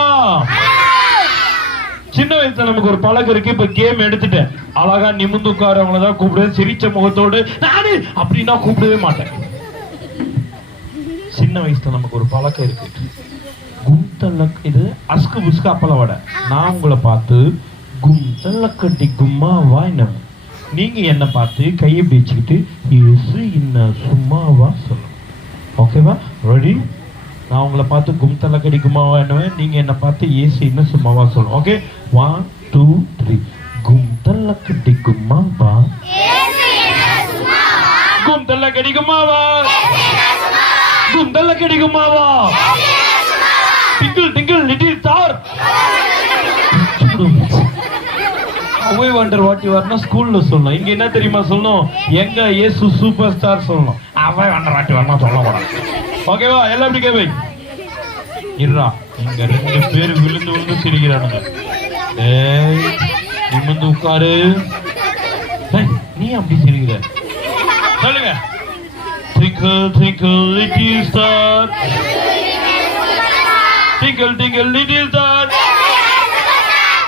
சின்ன வயசுல நமக்கு ஒரு பழக்கம் இருக்கு. இப்ப கேம் எடுத்துட்டேன். அழகா நிமிந்து உட்காரவங்கள தான் கூப்பிடுவேன். சிரிச்ச முகத்தோடு நானு அப்படின்னா கூப்பிடவே மாட்டேன். சின்ன வயசுல நமக்கு ஒரு பழக்கம் இருக்கு. கும்தல்லக், இது அஸ்கு புஸ்கு அப்பள வடை. நான் உங்களை பார்த்து கும்தல்லக்கட்டி கும்மா வாய்னம், நீங்க என்ன பார்த்து கையை பிடிச்சுக்கிட்டு இயேசு இன்ன சும்மாவா சொல்லணும். ஓகேவா? ரெடி? நான் உங்களை பார்த்து கும்தல்லக்கடி கும்மாவா என்னவேன், நீங்க என்ன பார்த்து இயேசு இன்ன சும்மாவா சொல்லணும். ஓகே, 1 2 3. கும்தல்லக்கடி கும்மாவா, கும்தல்லக்கடி கும்மாவா, கும்தல்லக்கடி கும்மாவா, twinkle twinkle little star. I wonder what you are na ஸ்கூல்ல சொல்லணும். இங்க என்ன தெரியுமா சொல்லணும்? எங்க இயேசு சூப்பர் ஸ்டார் சொல்லணும். I wonder what you are na சொல்லக்கூடாது. ஓகேவா? எல்லாம் இப்படி கேவை. இருடா, இங்க ரெண்டு பேர் விழுந்து விழுந்து சிரிக்கிறானுங்க. ஏய், நிமிர்ந்து உட்காரு. நீ அப்படி சிரிக்கிற? சொல்லுங்க. Twinkle twinkle little star, twinkle twinkle little star,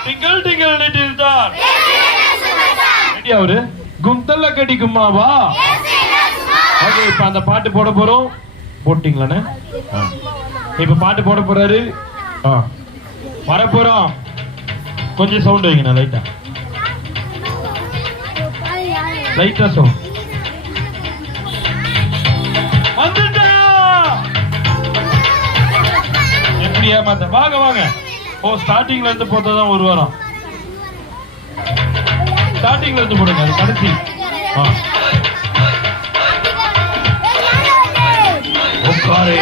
twinkle twinkle little star. Ready அவரு? கும்தல்லக்கடி கும்மாவா? ஓகே, இப்ப அந்த பாட்டு போட போறோம். போட்டீங்களானே? இப்ப பாட்டு போட போறாரு. வர போறோம். கொஞ்சம் சவுண்ட் வைங்க, லைட்டா லைட்டா சவுண்ட். வந்துட்டா எப்படி ஏமாத்த? வாங்க வாங்க. ஓ, ஸ்டார்டிங்ல இருந்து போட்டதான் ஒரு வாரம். ஸ்டார்டிங்ல இருந்து போடுங்க, அது கடைசி. உட்காரு.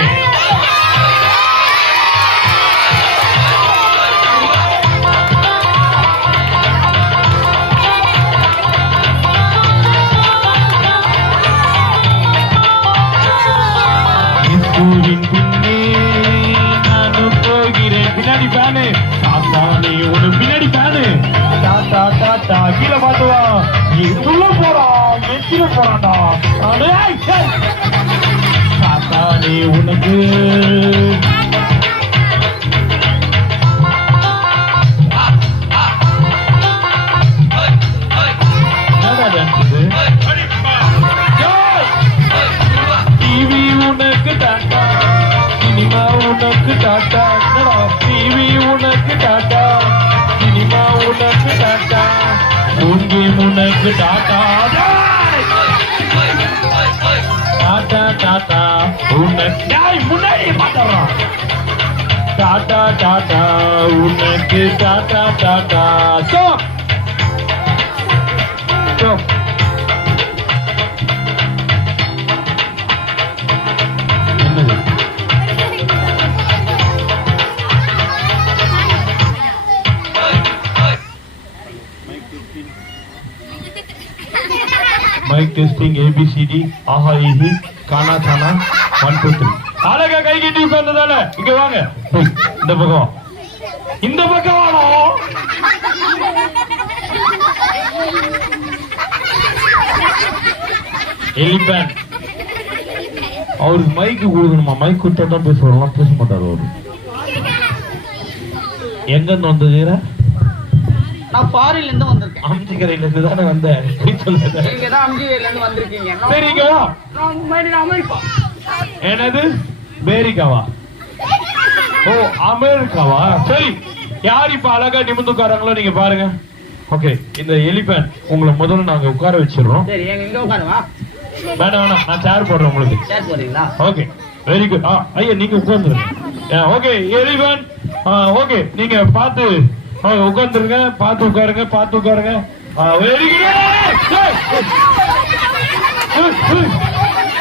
பின்னாடி பேனு தாத்தானே, ஒரு பின்னாடி பேனு தாத்தா தாத்தா கீழே பார்த்துவா. உள்ள போறான், மெச்சில போறான்டா. தாத்தானே உனக்கு டிவி உனக்கு டாட்டா, சினிமா உனக்கு டாட்டா, டிவி உனக்கு டாட்டா, சினிமா உனக்கு டாட்டா, உங்கி உனக்கு டாட்டா, டாட்டா டாட்டா உனக்கு முன்னாடி மாட்டான். டாட்டா டாட்டா உனக்கு tata tata. Stop stop. Testing A B C D ஆஹா ஈஹி கானா கானா 1 2 3 அழகா கை கட்டி உட்கார்ந்ததால இங்க வாங்க இந்த பக்கம் வாடா எலிபன் அவருக்கு மைக்கு கொடுக்கணுமா மைக் கொடுத்தா தான் பேசுவாங்க பேச மாட்டாரு அவரு எங்க இருந்து வந்துக்கிற நான் ஃபாரின்ல இருந்து வந்திருக்கேன் அம்ஜிக்கரையில இருந்து தானே வந்தேன் நீங்க தான் அம்ஜிக்கரையில இருந்து வந்திருக்கீங்க சரிங்க வா அமெரிக்கா என்னது அமெரிக்காவா ஓ அமெரிக்காவா சரி யார் இப்ப அழகா நிமிர்ந்து உட்காராங்களோ நீங்க பாருங்க ஓகே இந்த எலிபன் உங்களை முதல்ல நாங்க உட்கார வச்சிடுறோம் சரி எங்க உட்காருவா வேணாம் நான் சேர் போடுறேன் உங்களுக்கு சேர் போடுறீங்களா ஓகே வெரி குட் ஐயா நீங்க உட்கார்ந்துருங்க ஓகே எலிபன் ஓகே நீங்க பார்த்து உட்கார்ந்துருங்க பார்த்து உட்காருங்க வெரி குட்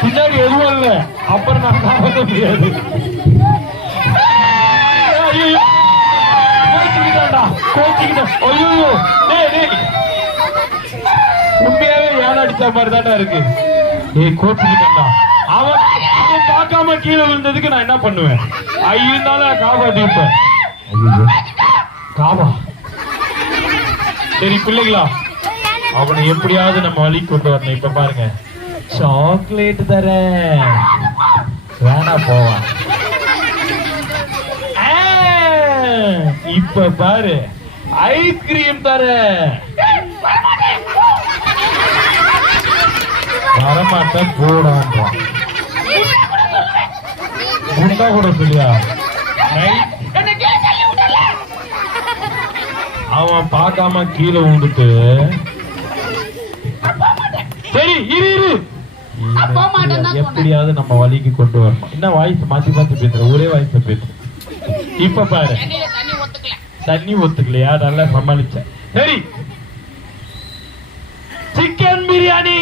பின்னாடி எதுவும் இல்லை அப்புறம் நான் காப்பாற்ற முடியாது உண்மையாவே ஏன் அடிச்ச மாதிரி தானே இருக்கு கோச்சுக்கிட்டா அவன் பார்க்காம கீழே விழுந்ததுக்கு நான் என்ன பண்ணுவேன் இருந்தாலும் காப்பாத்திப்பேன் காவா சரி பிள்ளைங்களா அவனை எப்படியாவது நம்ம வழி கொண்டு வரணும் இப்ப பாருங்க சாக்லேட் தர வேணா போவான் இப்ப பாரு ஐஸ்கிரீம் தர வரமாட்டேன் போடான்றான் குண்டா கூட சொல்லியா அவன் பார்க்காம கீழே விழுந்துட்டு சரி இரு எப்படியாவது நம்ம வழிக்கு கொண்டு வரணும் என்ன வாய்ஸ் மாத்தி பேசுற ஒரே வாய்ஸ் பேசு இப்ப பாரு தண்ணி ஒத்துக்கலையா நல்லா சமாளிச்ச சரி சிக்கன் பிரியாணி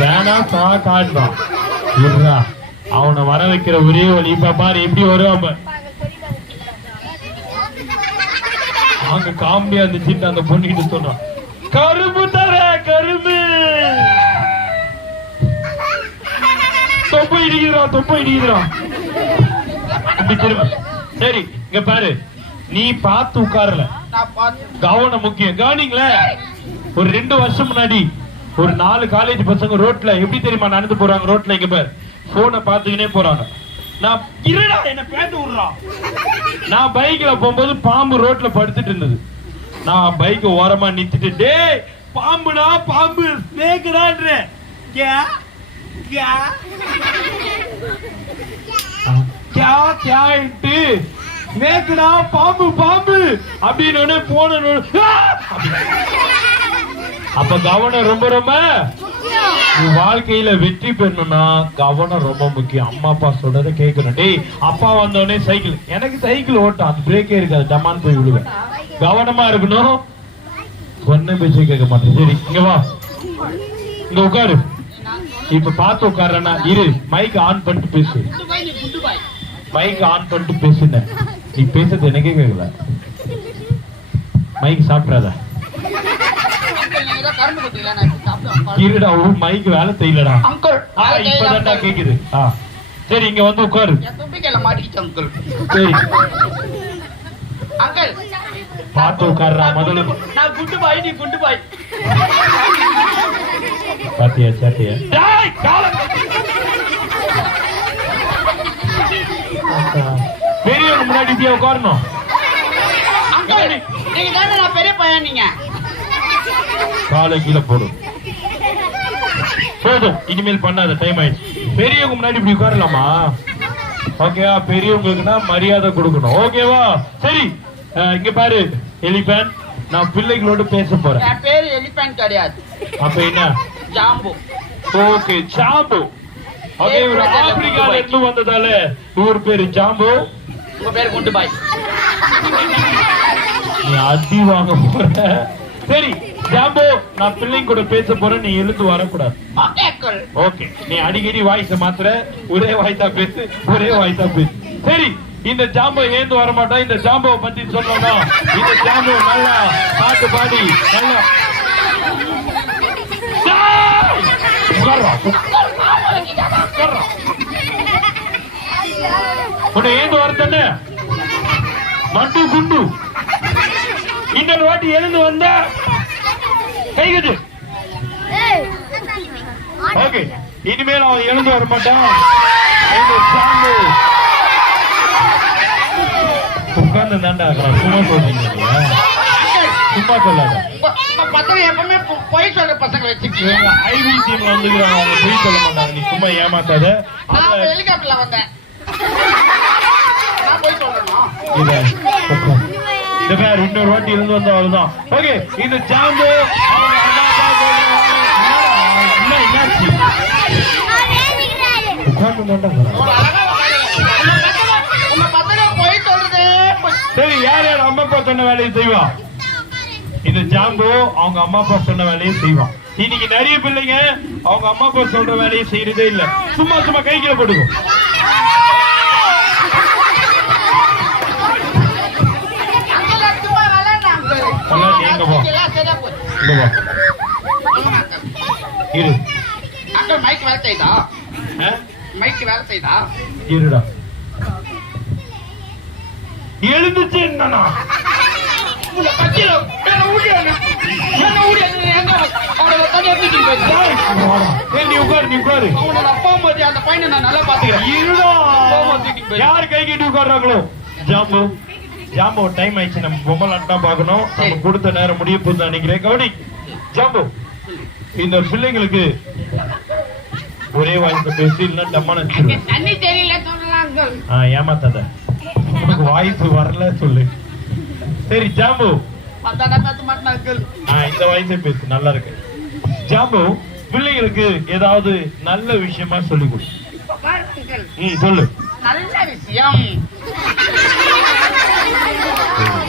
வேணா காட்டுறான் இருடா அவனை வர வைக்கிற ஒரே வழி இப்ப பாரு எப்படி வருவான் அங்க காமெடியா இருந்துச்சு அந்த பொண்ணுகிட்ட சொல்றான் கரும்பு தர கரும்பு தொப்பை இடிக்கிறான் சரி இங்க பாரு நீ பார்த்து உட்காரல கவனம் முக்கியம் கவனிங்கள ஒரு 2 வருஷம் முன்னாடி ஒரு 4 காலேஜ் பசங்க ரோட்ல எப்படி தெரியுமா நடந்து போறாங்க ரோட்ல இங்க பாரு போனை பாத்துக்கினே போறாங்க நான் இருடா என்ன பேச விடுறான் நான் பைக்ல போகும்போது பாம்பு ரோட்ல படுத்துட்டு இருந்தது நான் பைக் ஓரமா நிறுத்திட்டு டேய் பாம்புடா பாம்பு ஸ்னேக்டான்ற பாம்பு பாம்பு அப்படின்னு போன அப்ப கவனம் ரொம்ப ரொம்ப வாழ்க்கையில வெற்றி பெறணும்னா கவனம் ரொம்ப முக்கியம் அம்மா அப்பா சொல்றதை கேட்கணும் டேய் அப்பா வந்தோடனே சைக்கிள் எனக்கு சைக்கிள் ஓட்டும் அது பிரேக்கே இருக்காது டமான் போய் விழுவேன் கவனமா இருக்கணும் சொன்ன பேச்சே கேட்க மாட்டேன் சரி இங்க வா இங்க உட்காரு இப்ப பார்த்து உட்காரனா இரு மைக் ஆன் பண்ணிட்டு பேசு மைக் ஆன் பண்ணிட்டு பேசுன நீ பேசுறது எனக்கே கேட்கல மைக் சாப்பிடாத இருடா ஒரு மைக் வேலை செய்யலடா இப்பதான்டா கேக்குது சரி இங்க வந்து உட்காரு சரி பார்த்து உட்கார்றா முதல்ல நான் குண்டு பாய் நீ குண்டு பாய் பாத்தியா சாத்தியா டேய் கால பெரியவங்க முன்னாடி போய் உட்காரணும் அங்கிள் நீங்க தானே நான் பெரிய பையன் நீங்க காலை கீழே போடு போதும் இனிமேல் பண்ணாத டைம் ஆயிடுச்சு பெரியவங்க முன்னாடி இப்படி உட்காரலாமா ஓகேவா பெரியவங்களுக்குன்னா மரியாதை கொடுக்கணும் ஓகேவா சரி இங்க பாரு எலிபன் நான் பிள்ளைகளோட பேச போறேன் என் பேரு எலிபன் கிடையாது அப்ப என்ன ஜாம்பு ஓகே ஜாம்பு ஓகே ஒரு ஆப்பிரிக்கால இருந்து வந்ததால இவர் பேரு ஜாம்பு உங்க பேரு குண்டு பாய் நீ அடி வாங்க போற சரி ஜாம்பு நான் பிள்ளைங்க கூட பேச போறேன் நீ எழுந்து வரக்கூடாது ஓகே நீ அடிக்கடி வாய்ஸ மாத்துற ஒரே வாய்ஸா பேசு சரி இந்த ஜாம்போ ஏந்து வர மாட்டான். இந்த ஜாம்போவை பத்தி சொல்லணும். இந்த ஜாம்போ நல்லா பாட்டு பாடி நல்லா உன்னை ஏந்து வரத்தன்னு மட்டு குண்டு இன்னொரு வாட்டி எழுந்து வந்த கைகட்டு. ஓகே, இனிமேல் அவன் எழுந்து வர மாட்டான். உட்கார்ந்து தாண்டா சும்மா சொல்றீங்க. சும்மா சொல்லாத. பசங்க எப்பவுமே பொய் சொல்ற பசங்க வச்சுக்கீங்க. ஐவி டீம் வந்துக்கிறாங்க, அவங்க பொய் சொல்ல மாட்டாங்க. நீ சும்மா ஏமாத்தாத. ஹெலிகாப்டர்ல வந்தேன். நான் பொய் சொல்லணும். இன்னொரு வாட்டி இருந்து வந்த அவ்வளவுதான். ஓகே, இந்த ஜாம்பு சரி, யார் யார் அம்மா அப்பா சொன்ன வேலையை செய்வா? இந்த ஜாம்பு அவங்க அம்மா அப்பா சொன்ன வேலையை செய்வான். இன்னைக்கு நிறைய பிள்ளைங்க அவங்க அம்மா அப்பா சொல்ற வேலையை செய்யறதே இல்ல. சும்மா சும்மா கை கீழே போட்டுக்கும். இரு அங்கிள் மைக் வேலை செய்தா? மைக் வேலை செய்தா? இருடா, எழுந்துச்சு என்னன்னா யாரு கை கட்டி உட்கார்றாங்களோ ஜாம்பு ஜாம்பு டைம் ஆயிடுச்சு. நம்ம பொம்மலாட்டா பாக்கணும். நம்ம கொடுத்த நேரம் முடிய போகுது நினைக்கிறேன். கவனி ஜாம்பு, இந்த பிள்ளைங்களுக்கு ஒரே வாய்ப்பு பேசி இல்ல டம்மான தண்ணி தெரியல சொல்லலாம். ஏமாத்தாத, உனக்கு வாய்ப்பு வரல சொல்லு. சரி ஜாம்பு, இந்த வயசே பேசு, நல்லா இருக்கு. ஜாம்பு, பிள்ளைங்களுக்கு ஏதாவது நல்ல விஷயமா சொல்லி கொடு. சொல்லு. நல்ல விஷயம்.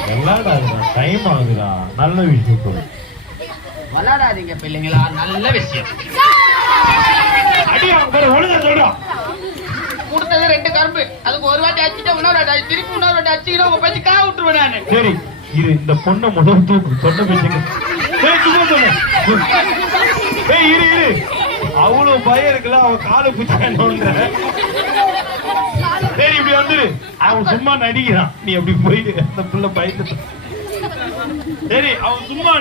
விளையாடாதுடா, டைம் ஆகுதுடா. நல்ல விஷயம் சொல்லு. விளையாடாதீங்க பிள்ளைங்களா, நல்ல விஷயம். அடி அவங்க ஒழுங்கா சொல்றா. கொடுத்தது 2 கரும்பு, அதுக்கு ஒரு வாட்டி அடிச்சுட்டு இன்னொரு வாட்டி திருப்பி இன்னொரு வாட்டி அடிச்சுக்கிட்டு உங்க பத்தி கா விட்டுருவேன் நானு. சரி, இது இந்த பொண்ணை முதல் தூக்கு சொன்ன பேசுங்க. இரு இரு, அவ்வளவு பயம் இருக்குல்ல, அவன் காலை பிடிச்ச. சரி, இப்படி வந்துரு. அவன் சும்மா நடிக்கிறான், நீ அப்படி போயிடு. அந்த பிள்ளை பயந்து. சரி, அவன் சும்மா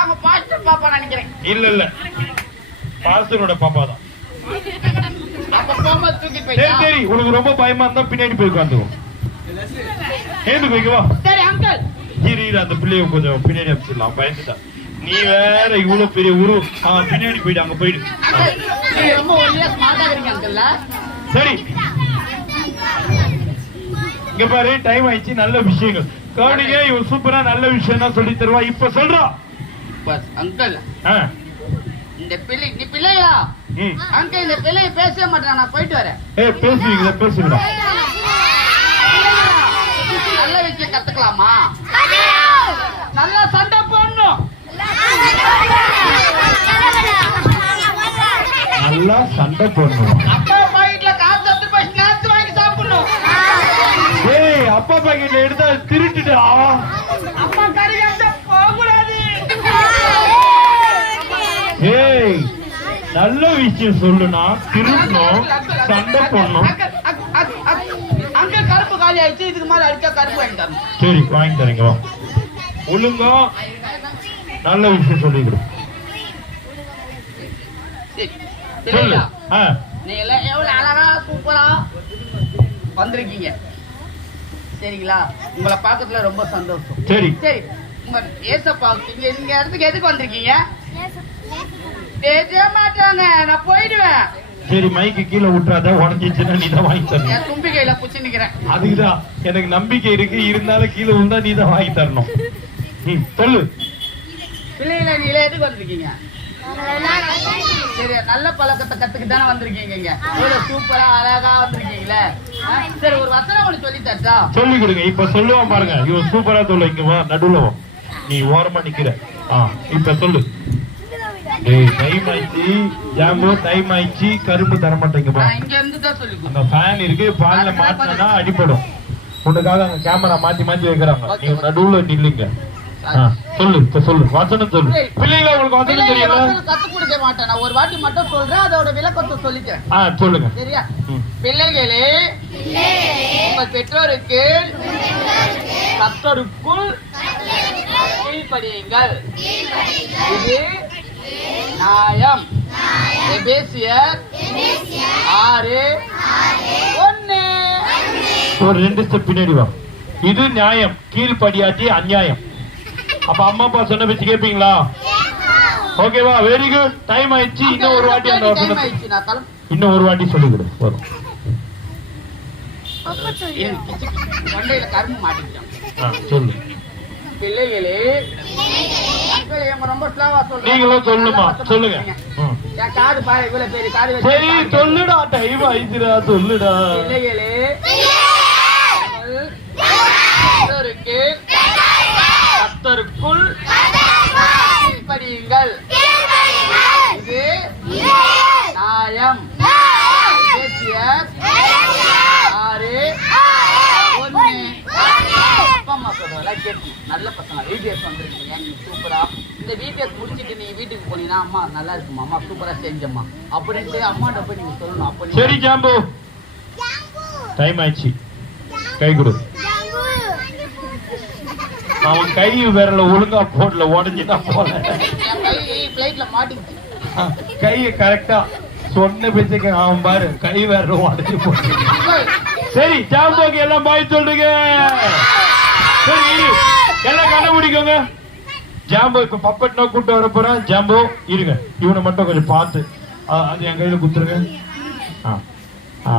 அவங்க பாஸ்டர் பாப்பா நினைக்கிறேன். இல்ல இல்ல, பாஸ்டரோட பாப்பா தான். சரி, உனக்கு ரொம்ப பயமா இருந்தா பின்னாடி போய் உட்காந்துக்கும். ஏந்து போய்க்குவா. சரி அங்கிள். இரு, அந்த பிள்ளைய கொஞ்சம் பின்னாடி அனுப்பிச்சிடலாம், பயந்துட்டான். நீ வேற இவ்வளவு பெரிய உரு. பின்னாடி போயிடு, அங்க போயிடு. ரொம்ப ஒல்லியா ஸ்மார்ட்டா இருக்கீங்க அங்கிள். சரி, இங்க பாரு, டைம் ஆயிடுச்சு. நல்ல விஷயங்கள் கவனிங்க. இவன் சூப்பரா நல்ல விஷயம் தான் சொல்லி தருவா. இப்ப சொல்றா அங்கிள். இந்த பிள்ளை, நீ பிள்ளைங்களா அங்கிள்? இந்த பிள்ளைய பேசவே மாட்டேன், நான் போயிட்டு வரேன். பேசுவீங்களா? பேசுவீங்களா? நல்ல விஷயம் கத்துக்கலாமா? நல்லா சண்டை போடணும். நல்லா சண்டை போடணும். அப்பா பாக்கெட்ல காசு எடுத்து போய் ஸ்நாக்ஸ் வாங்கி சாப்பிடணும். ஏய், அப்பா பாக்கெட்ல எடுத்தா திருட்டுடா. அப்பா கறி எடுத்து போக கூடாது. ஏய், நல்ல விஷயம் சொல்லுனா திருடணும், சண்டை போடணும். அங்க கருப்பு காலி ஆயிடுச்சு, இதுக்கு மேல அடிக்க கருப்பு வாங்கி தரணும். சரி, வாங்கி தரீங்க. வா, ஒழுங்கா நல்ல விஷயம் சொல்லி கொடு. சொல்லு. நீங்க எல்லாம் எவ்வளவு அழகா சூப்பரா வந்திருக்கீங்க. சரிங்களா? உங்களை பார்க்கறதுல ரொம்ப சந்தோஷம். சரி சரி, உங்க ஏசப்பா இங்க இந்த இடத்துக்கு எதுக்கு வந்திருக்கீங்க? பேசவே மாட்டாங்க, நான் போயிடுவேன். சரி, மைக்கு கீழே விட்டுறாத, உடஞ்சிச்சுன்னா நீ தான் வாங்கி தரணும். என் தும்பி கையில புடிச்சு நிக்கிறேன். அதுக்குதான் எனக்கு நம்பிக்கை இருக்கு. இருந்தாலும் கீழே விழுந்தா நீ தான் வாங்கி தரணும். சொல்லு. பிள்ளைகளை நீல எதுக்கு வந்திருக்கீங்க? சரி, நல்ல பழக்கத்தை கத்துக்கு தானே வந்திருக்கீங்க. இவ்வளவு சூப்பரா அழகா வந்திருக்கீங்களே. சரி, ஒரு வசனம் ஒண்ணு சொல்லி தட்டா? சொல்லி கொடுங்க. இப்ப சொல்லுவான் பாருங்க. இவன் சூப்பரா சொல்லு. இங்க வா, நடுவுல வா. நீ ஓரமா நிக்கிற. இப்ப சொல்லு. டைம் ஆயிடுச்சு ஜாம்போ, டைம் ஆயிடுச்சு. கரும்பு தர மாட்டேங்க. இங்க இருந்து தான் சொல்லி அந்த ஃபேன் இருக்கு, பால்ல மாட்டினா அடிப்படும். உனக்காக அங்க கேமரா மாத்தி மாத்தி வைக்கிறாங்க. Okay. நீங்க நடுவுல நில்லுங்க. சொல்லு இப்ப சொல்லு வசனம் சொல்லு. பிள்ளைங்களா உங்களுக்கு வசனம் தெரியல? கத்து கொடுக்க மாட்டேன். நான் ஒரு வாட்டி மட்டும் சொல்றேன், அதோட விளக்கத்தை சொல்லிக்கிறேன். சொல்லுங்க. சரியா? பிள்ளைகளே, உங்கள் பெற்றோருக்கு கர்த்தருக்குள் கீழ்ப்படியுங்கள். இது நியாயம். எபேசியர் 6:1. ஒரு 2 ஸ்டெப் பின்னாடி வா. இது நியாயம், கீழ்படியாட்டி அநியாயம். அப்ப அம்மா அப்பா சொன்ன பேச்சு கேப்பீங்களா? ஓகேவா? Very good. டைம் ஆயிடுச்சு. இன்னும் ஒரு வாட்டி அந்த வசனம் இன்னும் ஒரு வாட்டி சொல்லி கொடு. வரும் தொண்டையில கரும்பு மாட்டிக்கிட்டான். சொல்லு. பிள்ளைகளே, ரொம்ப ஸ்லோவா சொல்றேன். நீங்களும் சொல்லுமா? சொல்லுங்க. என் காது பாரு, இவ்வளவு பெரிய காது. சரி சொல்லுடா, டைம் ஆயிடுச்சுடா, சொல்லுடா. பிள்ளைகளே, கர்த்தருக்குள் கீழ்ப்படியுங்கள். இது நியாயம். எபேசியர் 6:1. அப்பா அம்மா சொல்றதெல்லாம் கேட்கணும். நல்ல பசங்க விபிஎஸ் வந்துருக்கீங்க, நீங்க சூப்பரா. இந்த விபிஎஸ் முடிச்சுட்டு நீங்க வீட்டுக்கு போனீங்கன்னா, அம்மா நல்லா இருக்குமா, அம்மா சூப்பரா செஞ்சம்மா அப்படின்ட்டு அம்மாட்ட போய் நீங்க சொல்லணும். அப்ப சரி ஜாம்பு, டைம் ஆயிடுச்சு. கை கொடு. அவன் கை விரல ஒழுங்கா போடல, உடஞ்சுதான் போல. கைய கரெக்டா சொன்ன பேச்சுக்கு அவன் பாரு, கை விரல உடஞ்சு போட்டு. சரி ஜாம்போக்கு எல்லாம் பாய் சொல்றீங்க. சரி எல்லாம் கண்டுபிடிக்கோங்க. ஜாம்போ இப்ப பப்பட் நோ கூட்டு வர போறான். ஜாம்போ இருங்க, இவனை மட்டும் கொஞ்சம் பார்த்து அது என் கையில குத்துருங்க.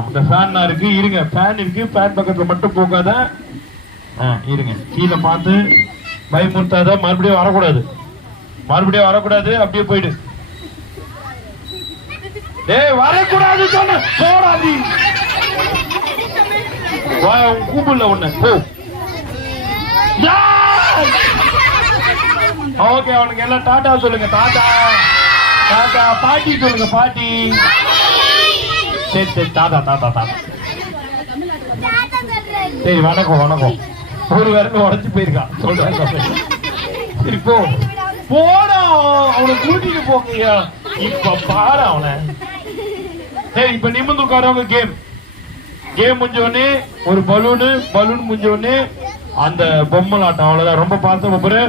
அந்த ஃபேன் இருக்கு, இருங்க. ஃபேன் இருக்கு, ஃபேன் பக்கத்துல மட்டும் போகாத. இருங்க, கீழே பார்த்து பயமுறுத்தாத. மறுபடியும் வரக்கூடாது, மறுபடியும் வரக்கூடாது. அப்படியே போயிடு. ஏய் வரக்கூடாது சொன்ன போடாது. கூப்பிடல ஒண்ணு போ. ஓகே, அவனுக்கு எல்லாம் டாடா சொல்லுங்க. டாடா டாடா. பாட்டி சொல்லுங்க, பாட்டி. சரி சரி, டாடா டாடா டாடா. சரி வணக்கம் வணக்கம். ஒரு விரல் உடச்சு போயிருக்கான் சொல்றாங்க. சரி போ போடா, அவனை கூட்டிட்டு போங்கய்யா. இப்ப பாரு அவனை. சரி இப்ப நிமிர்ந்து உட்காரவங்க. கேம் கேம் முடிஞ்ச உடனே ஒரு பலூனு, பலூன் முடிஞ்ச உடனே அந்த பொம்மலாட்டம். அவ்வளவுதான். ரொம்ப பார்த்து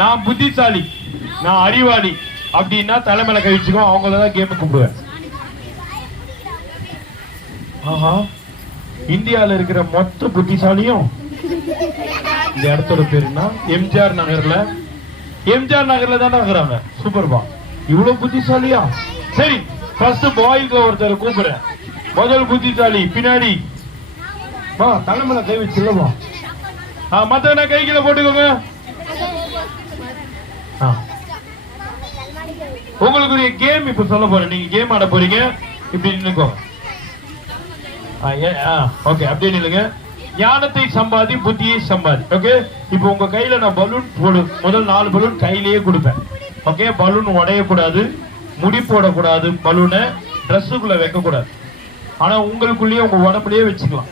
நான் புத்திசாலி, நான் அறிவாளி அப்படின்னா தலைமையில கழிச்சுக்கோ. அவங்களதான் கேம் கூப்பிடுவேன். ஆஹா, இந்தியால இருக்கிற மொத்த புத்திசாலியும் இந்த இடத்தோட பேருன்னா எம்ஜிஆர் நகர்ல, எம்ஜிஆர் நகர்ல தானே இருக்கிறாங்க. சூப்பர்பா, இவ்வளவு புத்திசாலியா? சரி ஃபர்ஸ்ட் பாய்க்கு ஒருத்தர் கூப்பிடுறேன். முதல் புத்திசாலி பின்னாடி வா, தலைமையில கை வச்சுல்லவா. மத்தவன கைகளை போட்டுக்கோங்க. உங்களுக்குரிய கேம் இப்ப சொல்ல போறேன். நீங்க கேம் ஆட போறீங்க. இப்படி நின்னுக்கோ. ஓகே, அப்படியே நில்லுங்க. ஞானத்தை சம்பாதி, புத்தியை சம்பாதி. ஓகே, இப்போ உங்க கையில நான் பலூன் போடு. முதல் 4 பலூன் கையிலேயே கொடுப்பேன். ஓகே, பலூன் உடையக்கூடாது, முடி போடக்கூடாது, பலூனை ட்ரெஸ்ஸுக்குள்ள வைக்க கூடாது. ஆனா உங்களுக்குள்ளேயே உங்க உடம்புலயே வச்சுக்கலாம்.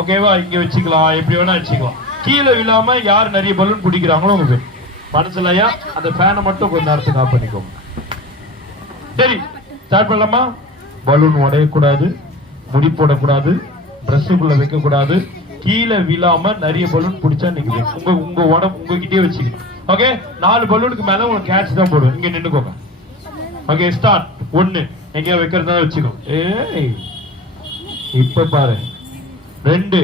ஓகேவா? இங்க வச்சுக்கலாம், எப்படி வேணா வச்சுக்கலாம். கீழே விழாம யார் நிறைய பலூன் பிடிக்கிறாங்களோ உங்க பேர் மனசுலயா. அந்த ஃபேனை மட்டும் கொஞ்ச நேரத்துக்கு ஆஃப் பண்ணிக்கோங்க. சரி ஸ்டார்ட் பண்ணலாமா? பலூன் உடையக்கூடாது, முடி போடக்கூடாது, ட்ரெஸ்ஸுக்குள்ள வைக்க கூடாது, கீழே விழாம நிறைய பலூன் பிடிச்சா நீங்க உங்க உடம்பு உங்ககிட்டயே வச்சுக்கணும். ஓகே, 4 பலூனுக்கு மேல உங்களுக்கு கேட்ச் தான் போடுவோம். இங்க நின்னுக்கோங்க. Okay start. 1 எங்கேயா வைக்கிறதா வச்சுக்கோ. ஏய் இப்ப பாரு. 2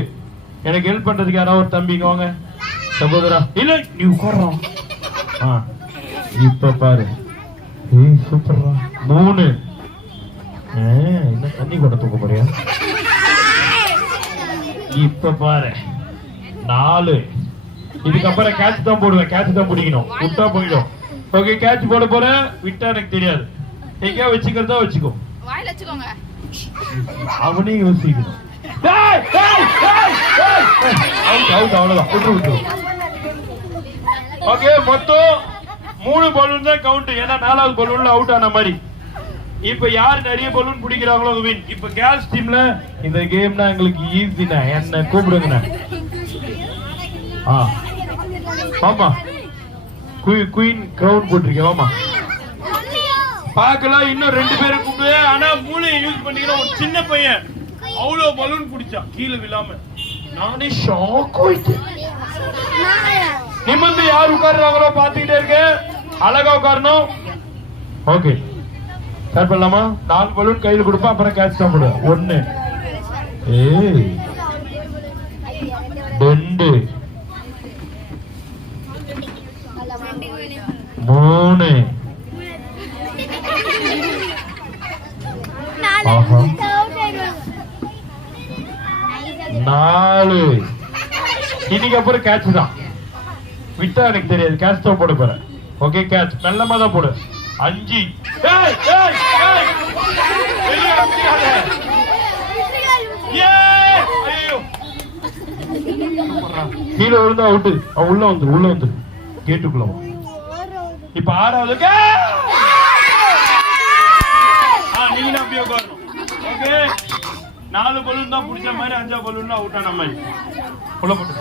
எனக்கு ஹெல்ப் பண்றதுக்கு யாராவது ஒரு தம்பிங்க வாங்க. சகோதரா இல்ல நீ உட்கார்றோம். இப்ப பாரு. ஏய் சூப்பர்ரா. 3 என்ன தண்ணி கூட தூக்க போறியா? இப்ப பாரு. 4 இதுக்கப்புறம் கேட்ச் தான் போடுவேன். கேட்ச் தான் பிடிக்கணும், விட்டா போயிடும். ஓகே, கேட்ச் போட போறேன், விட்டா எனக்கு தெரியாது. எங்கேயா வச்சுக்கிறதா வச்சுக்கோ. அவனே யோசிக்கணும். ஓகே, மொத்தம் 3 பலூன் தான் கவுண்ட். ஏன்னா 4வது பலூன்ல அவுட் ஆன மாதிரி. இப்ப யார் நிறைய பலூன் பிடிக்கிறாங்களோ வின். இப்ப கேர்ள்ஸ் டீம்ல இந்த கேம்னா எங்களுக்கு ஈஸினா என்ன கூப்பிடுங்க. ஆமா குயின் கிரவுன் போட்டிருக்கேன். ஆமா பாக்கலாம். இன்னும் 2 பேரை கூப்பிடு. ஆனா மூளையை யூஸ் பண்ணிக்கிற ஒரு சின்ன பையன் அவ்வளவு பலூன் பிடிச்சான் கீழே விழாம. நானே ஷாக் ஆயிட்டேன். நிமிர்ந்து யார் உட்கார்றாங்களோ பாத்துக்கிட்டே இருக்க. அழகா உட்காரணும். ஓகே ஸ்டார்ட் பண்ணலாமா? 4 பலூன் கையில் கொடுப்பா. அப்புறம் கேட்ச் தான் போடு. 1 2 3 4. இன்னைக்கு அப்புறம் கேட்ச் தான். விட்டா எனக்கு தெரியாது. கேட்ச் தான் போட போறேன். ஓகே கேட்ச் மெல்லமா தான் போடு. 5. கீழே விழுந்தா அவுட்டு. உள்ள வந்துரு கேட்டுக்குள்ள. இப்ப 6வது நீங்க அப்படியே உட்காரணும். ஓகே 4 பலூன் தான் பிடிச்ச மாதிரி 5 பலூன் அவுட் ஆன மாதிரி உள்ள போட்டு.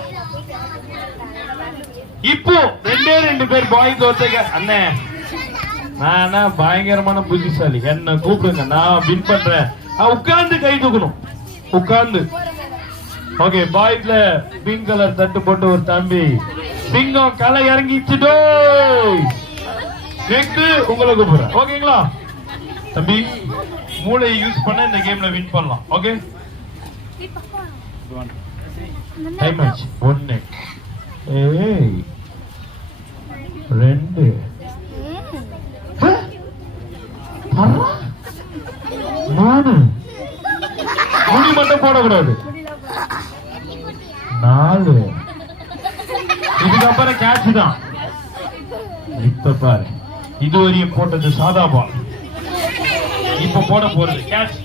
இப்போ 2 பேர் பாய்ஸ் ஒருத்தங்க. அண்ணே நானா பயங்கரமான புத்திசாலி. என்ன கூப்பிடுங்க நான் வின் பண்றேன். உட்கார்ந்து கை தூக்கணும். உட்கார்ந்து. ஓகே பாய்ஸ்ல பிங்க் கலர் தட்டு போட்டு ஒரு தம்பி சிங்கம் களை இறங்கிச்சுடோ. நெக்ஸ்ட் உங்களை கூப்பிடுறேன். ஓகேங்களா தம்பி? மூளையை யூஸ் பண்ண இந்த கேம்ல வின் பண்ணலாம். ஓகே டைம் ஆச்சு. 1 2 3 முடி மட்டும் போடக்கூடாது. 4. இதுக்கப்புறம் கேட்ச் தான். இப்ப பாரு இதுவரையும் போட்டது சாதா பால். இப்ப போட போறது கேட்ச்.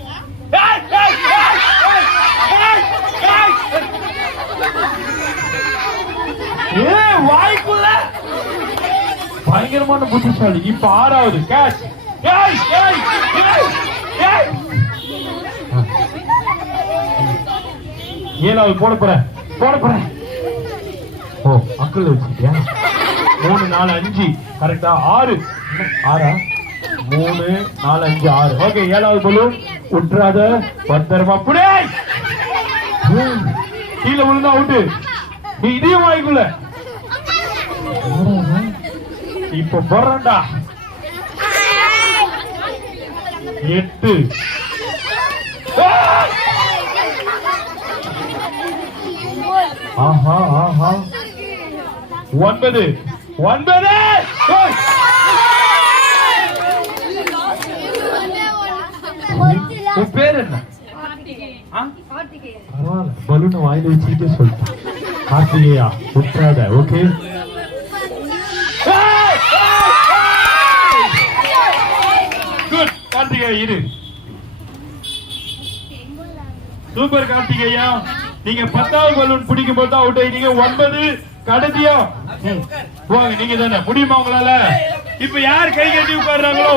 வாய்க்குள்ள பயங்கரமான புத்திசாலி. இப்ப 6வது கேட்ச். 7வது போட போறேன். ஓ அக்கல் வச்சுட்டியா? 3 4 5 கரெக்டா? 6 3 4 5 6. ஓகே 7வது பலூன் உட்றாத. பத்திரமா புடி. கீழே விழுந்தா அவுட்டு. நீ இதையும் வாய்க்குள்ள. இப்ப போறா. 8. ஆஹா 9. உன் பேர் என்ன? பலூனை வாயில வச்சுக்கிட்டே சொல்லிட்டான். கார்த்திகேயா விட்டுறாத. ஓகே குட் கார்த்திகேயா இரு. சூப்பர் கார்த்திகேயா. நீங்க 10வது பலூன் பிடிக்கும் போது அவுட் ஆயிட்டீங்க. 9 கடைசியா போங்க. நீங்க தானே முடியுமா உங்களால? இப்ப யார் கை கட்டி உட்கார்றாங்களோ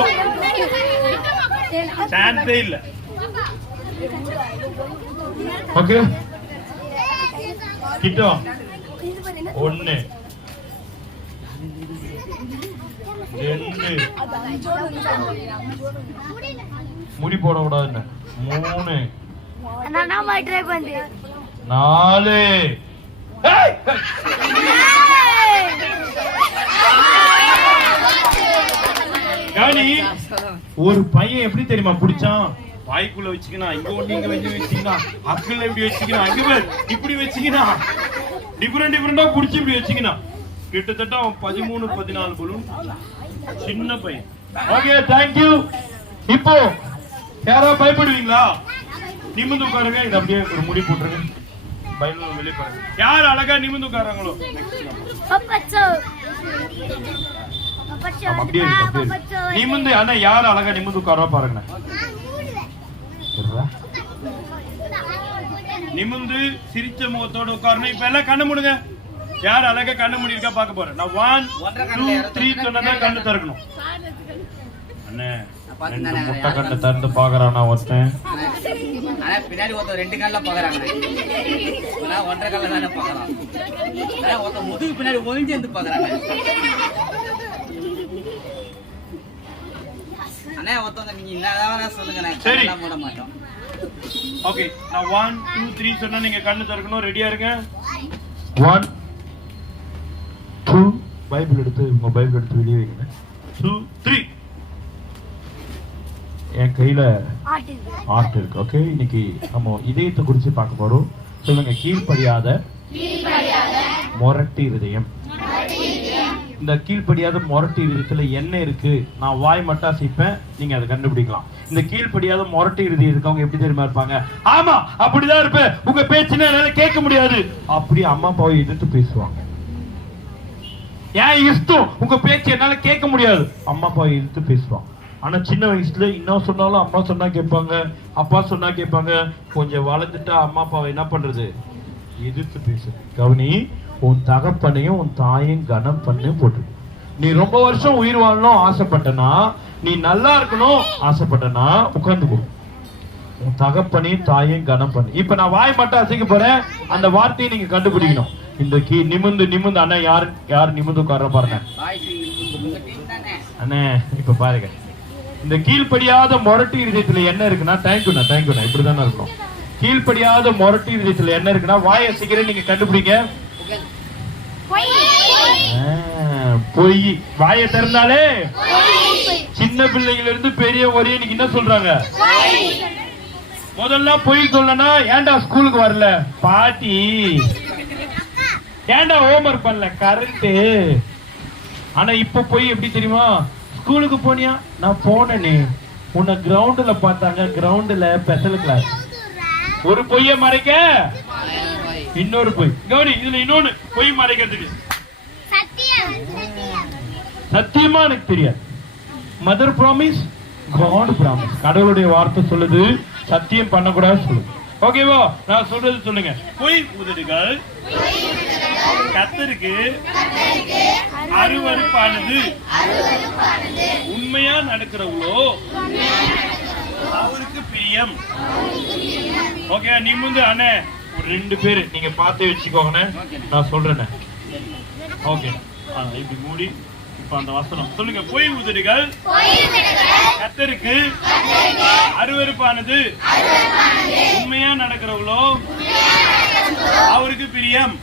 சான்ஸே இல்ல. ஓகே கிட்டோ 1 2 முடி போட கூடாது. 3 4. ஒரு பையன் எப்படி தெரியுமா பிடிச்சான்? வாய்க்குள்ள வச்சுக்கணும். இங்க ஒண்ணு இங்க வச்சுக்கணும். அக்கல்ல இப்படி வச்சுக்கணும். அங்க பேர் இப்படி வச்சுக்கணும். டிஃபரெண்டா புடிச்சு இப்படி வச்சுக்கணும். கிட்டத்தட்ட 13 14 பலூன். சின்ன பையன். Okay thank you. இப்போ யாரா பயப்படுவீங்களா? நிமிந்து உட்காருங்க. இது அப்படியே ஒரு முடி போட்டுருங்க. பையன் வெளியே பாருங்க. யார் அழகா நிமிந்து உட்காராங்களோ நிமிந்து. ஆனா யார் அழகா நிமிந்து உட்காரா பாருங்க. நிமிந்து சிரிச்ச முகத்தோட உட்காரணும். இப்ப எல்லாம் கண்ணு மூடுங்க. யார் அழகா கண்ணு மூடி இருக்கா பாக்க போறேன். நான் 1 2 3 சொன்னா கண்ணு திறக்கணும். அண்ணே பாத்தீங்கன்னா ரெண்டு முட்டை கண்ணை திறந்து பாக்குறானா ஒருத்தன். ஆனா பின்னாடி ஒருத்தர் 2 கால்ல பாக்குறாங்க, ஒன்றரை கால்ல தானே பாக்குறான். ஒருத்தர் முதுகு பின்னாடி ஒளிஞ்சு வந்து பாக்குறாங்க. அண்ணே ஒருத்தவங்க நீங்க என்னதான் சொல்லுங்க, சரி. நான் போட மாட்டோம். ஓகே, நான் 1 2 3 சொன்னா நீங்க கண்ணு திறக்கணும். ரெடியா இருங்க. 1 2 பைபிள் எடுத்து உங்க பைபிள் எடுத்து வெளியே வைங்க. 2 3. என் கையில ஆர்ட் இருக்கு. ஓகே, இன்னைக்கு நம்ம இதயத்தை குறித்து பார்க்க போறோம். சொல்லுங்க, கீழ்ப்படியாத மொரட்டு இருதயம். இந்த கீழ்ப்படியாத மொரட்டு இருதயத்துல என்ன இருக்கு? நான் வாய் மட்டும் அசைப்பேன், நீங்க அதை கண்டுபிடிக்கலாம். இந்த கீழ்ப்படியாத மொரட்டு இருதயம் இருக்கவங்க எப்படி தெரியுமா இருப்பாங்க? ஆமா, அப்படிதான் இருப்பேன், உங்க பேச்சுன்னு என்னால கேட்க முடியாது, அப்படி அம்மா அப்பாவை எதிர்த்து பேசுவாங்க. ஏன் இஷ்டம், உங்க பேச்சு என்னால கேட்க முடியாது, அம்மா அப்பாவை எதிர்த்து பேசுவாங்க. ஆனா சின்ன வயசுல இன்னும் சொன்னாலும் அம்மா சொன்னா கேட்பாங்க, அப்பா சொன்னா கேட்பாங்க. கொஞ்சம் வளர்ந்துட்டா அம்மா அப்பாவை என்ன பண்றது? எதிர்த்து பேசு. கவனி, உன் தகப்பனையும் உன் தாயும் கனம் பண்ணு போட்டு. நீ ரொம்ப வருஷம் உயிர் வாழணும் ஆசைப்பட்டனா, நீ நல்லா இருக்கணும் ஆசைப்பட்டனா, உட்கார்ந்துக்கோ. உன் தகப்பனையும் தாயும் கனம் பண்ணு. இப்ப நான் வாய் மட்டும் அசைக்க போறேன், அந்த வார்த்தையை நீங்க கண்டுபிடிக்கணும். இந்த நிமிந்து நிமிந்து அண்ணா யார் நிமிந்து உட்கார பாருங்க அண்ணே. இப்ப பாருங்க, இந்த கீழ்ப்படியாத மொரட்டு இருதயத்துல என்ன இருக்குன்னா, தேங்க்யூண்ணா இப்படிதானே இருக்கும். கீழ்ப்படியாத மொரட்டு இருதயத்துல என்ன இருக்குன்னா, வாயை சீக்கிரம் நீங்க கண்டுபிடிங்க. பொய். வாயை திறந்தாலே சின்ன பிள்ளைங்கள இருந்து பெரிய வரையும் இன்னைக்கு என்ன சொல்றாங்க? முதல்ல பொய் சொல்லனா, ஏன்டா ஸ்கூலுக்கு வரல பாட்டி, ஏன்டா ஹோம்வொர்க் பண்ணல கரெக்ட். ஆனா இப்ப போய் எப்படி தெரியுமா? ஸ்கூலுக்கு போனியா? நான் போனேனே, உன்னை கிரவுண்ட்ல பார்த்தாங்க, கிரவுண்ட்ல ஸ்பெஷல் கிளாஸ். ஒரு பொய்ய மறைக்க இன்னொரு பொய். கவனி, இதுல இன்னொன்னு பொய் மறைக்கிறதுக்கு சத்தியமா எனக்கு தெரியாது. Mother promise, God promise. கடவுளுடைய வார்த்தை சொல்லுது, சத்தியம் பண்ணக்கூடாது சொல்லுது. ஓகேவா? நான் சொல்றது சொல்லுங்க. பொய் உதடுகள் கர்த்தருக்கு அருவருப்பானது, உண்மையா நடக்கிறவங்களோ அவருக்கு பிரியம். ஓகே, நீ முந்து அண்ணே ஒரு 2 பேரு நீங்க பார்த்து வச்சுக்கோங்க, நான் சொல்றேன். ஓகே, இப்படி மூடி இப்ப அந்த வசனம் சொல்லுங்க. பொய் உதடுகள் கர்த்தருக்கு அருவருப்பானது, உண்மையா நடக்கிறவங்களோ அவருக்கு பிரியம்.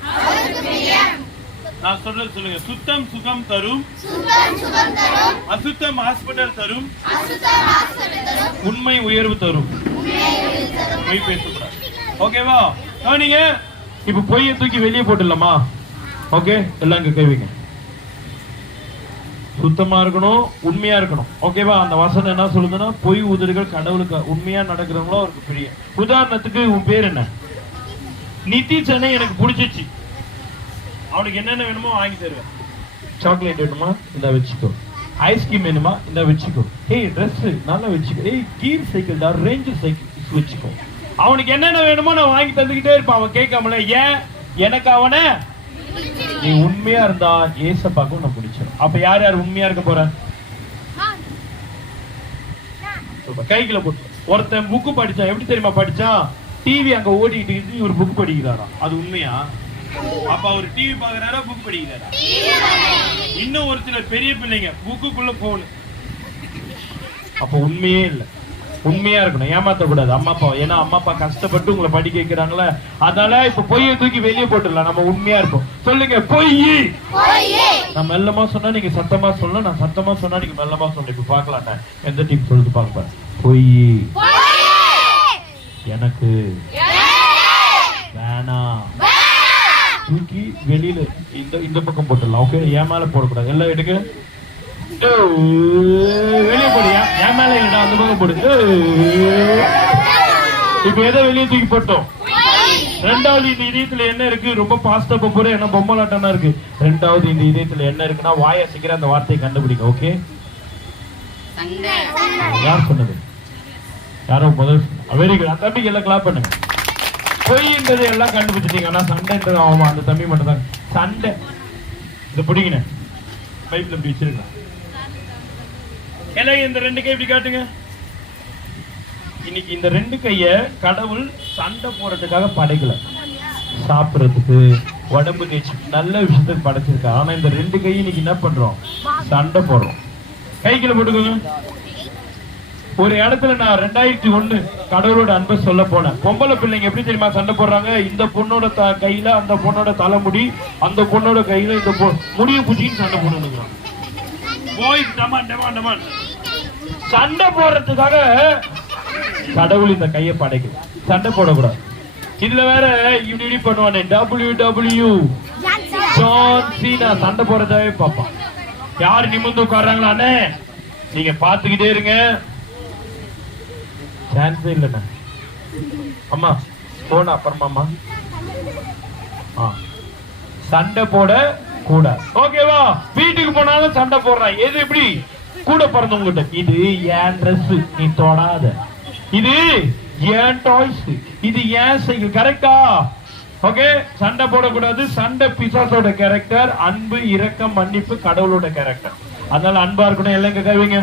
நான் சொல்றது சொல்லுங்க. சுத்தம் சுகம் தரும், அசுத்தம் ஹாஸ்பிட்டல் தரும், உண்மை உயர்வு தரும். பொய் பேசக்கூடாது. ஓகேவா? நீங்க இப்ப பொய்யை தூக்கி வெளியே போட்டுடலாமா? ஓகே, எல்லாம் இங்க கை வைங்க. சுத்தமா இருக்கணும், உண்மையா இருக்கணும். ஓகேவா? அந்த வசனம் என்ன சொல்லுதுன்னா, பொய் உதடுகள் கடவுளுக்கு, உண்மையா நடக்கிறவங்களோ அவருக்கு பிரியம். உதாரணத்துக்கு உன் பேர் என்ன? நிதிஷனை எனக்கு பிடிச்சிச்சு, அவனுக்கு என்னென்ன வேணுமோ வாங்கி தருவேன். சாக்லேட் வேணுமா? இந்த வச்சுக்கோ. ஐஸ்கிரீம் வேணுமா? இந்த வச்சுக்கோ. ஏய் ட்ரெஸ் நல்லா வச்சுக்கோ. ஏய் கீர் சைக்கிள் தான், ரேஞ்ச் சைக்கிள் வச்சுக்கோ. அவனுக்கு என்னென்ன வேணுமோ நான் வாங்கி தந்துக்கிட்டே இருப்பான், அவன் கேட்காமல. ஏன்? எனக்கு அவனை நீ உண்மையா இருந்தா ஏசப்பாக்கும் நான் பிடிச்சிடும். அப்ப யார் யார் உண்மையா இருக்க போற? கைக்குள்ள போட்டு. ஒருத்தன் புக்கு படிச்சான், எப்படி தெரியுமா படிச்சான்? டிவி அங்க ஓடிட்டு இருக்கு, இவர் புக் படிக்கிறாரா? அது உண்மையா? அப்ப அவர் டிவி பாக்குறாரா, புக் படிக்கிறாரா? இன்னும் ஒரு சில பெரிய பிள்ளைங்க புக்குக்குள்ள போகணும், அப்ப உண்மையே இல்லை. உண்மையா இருக்கணும், ஏமாத்தக்கூடாது அம்மா அப்பா. ஏன்னா அம்மா அப்பா கஷ்டப்பட்டு உங்களை படிக்க வைக்கிறாங்களே, அதனால இப்ப பொய்யை தூக்கி வெளியே போட்டுடலாம். நம்ம உண்மையா இருப்போம். சொல்லுங்க, பொய். நான் மெல்லமா சொன்னா நீங்க சத்தமா சொல்லணும், நான் சத்தமா சொன்னா நீங்க மெல்லமா சொல்லணும். இப்ப பாக்கலாம் எந்த டீம் சொல்லிட்டு பாக்க. பொய் எனக்கு வேணாம், தூக்கி வெளியில இந்த பக்கம் போட்டுடலாம். ஓகே, என் மேல போடக்கூடாது. எல்லாம் எடுக்க வெளியே போடுயா, என் மேல இல்லடா, அந்த பக்கம் போடு. இப்ப எதை வெளியே தூக்கி போட்டோம்? ரெண்டாவது, இந்த இதயத்துல என்ன இருக்கு? ரொம்ப பாஸ்டா போற என்ன பொம்மலாட்டம்னா இருக்கு. ரெண்டாவது, இந்த இதயத்துல என்ன இருக்குன்னா, வாயை சீக்கிரம் அந்த வார்த்தையை கண்டுபிடிங்க. ஓகே, யார் சொன்னது? யாரோ முதல். Very good. அந்த தம்பிக்கு எல்லாம் கிளாப் பண்ணுங்க. பொய்ன்றது எல்லாம் கண்டுபிடிச்சிட்டீங்க. ஆனா சண்டைன்றது ஆமா, அந்த தம்பி மட்டும் தான் சண்டை. இதை பிடிங்க, பைப்ல இப்படி வச்சிருக்கலாம். எல்லாம் இந்த ரெண்டு கை இப்படி காட்டுங்க. இன்னைக்கு இந்த ரெண்டு கைய கடவுள் சண்டை போறதுக்காக படைக்கல, சாப்பிடுறதுக்கு உடம்பு தேய்ச்சி நல்ல விஷயத்துக்கு படைச்சிருக்கா. ஆனா இந்த ரெண்டு கை இன்னைக்கு என்ன பண்றோம்? சண்டை போடுறோம். கைக்குள்ள போட்டுக்கோங்க. ஒரு இடத்துல நான் 2001 கடவுளோட அன்பை சொல்ல போனேன். பொம்பளை பிள்ளைங்க எப்படி தெரியுமா சண்டை போடுறாங்க? இந்த பொண்ணோட கையில அந்த பொண்ணோட தலைமுடி, அந்த பொண்ணோட கையில இந்த முடிய பூச்சின்னு சண்டை போடுறாங்க. சண்டை போடுறதுக்காக கடவுள் இந்த கையை படைக்கும். சண்டை போடக்கூடாது. இதுல வேற இப்படி பண்ணுவானே WW ஜான் சீனா சண்டை போறதாவே பாப்பான். யாரு நிமிர்ந்து உட்கார்றாங்களானே நீங்க பாத்துக்கிட்டே இருங்க. சான்ஸே இல்லைண்ணா. அம்மா போன அப்புறமாம்மா சண்டை போட கூட ஓகேவா? வீட்டுக்கு போனாலும் சண்டை போடுறான். எது எப்படி? கூட பிறந்தவங்கிட்ட இது ஏன் ட்ரெஸ் நீ தொடாத, இது ஏன் டாய்ஸ், இது ஏன் சைக்கிள். கரெக்டா? ஓகே. சண்டை போடக்கூடாது. சண்டை பிசாசோட கேரக்டர். அன்பு, இரக்கம், மன்னிப்பு கடவுளோட கேரக்டர். அதனால அன்பா இருக்கணும். எல்லாம் கேட்காதீங்க.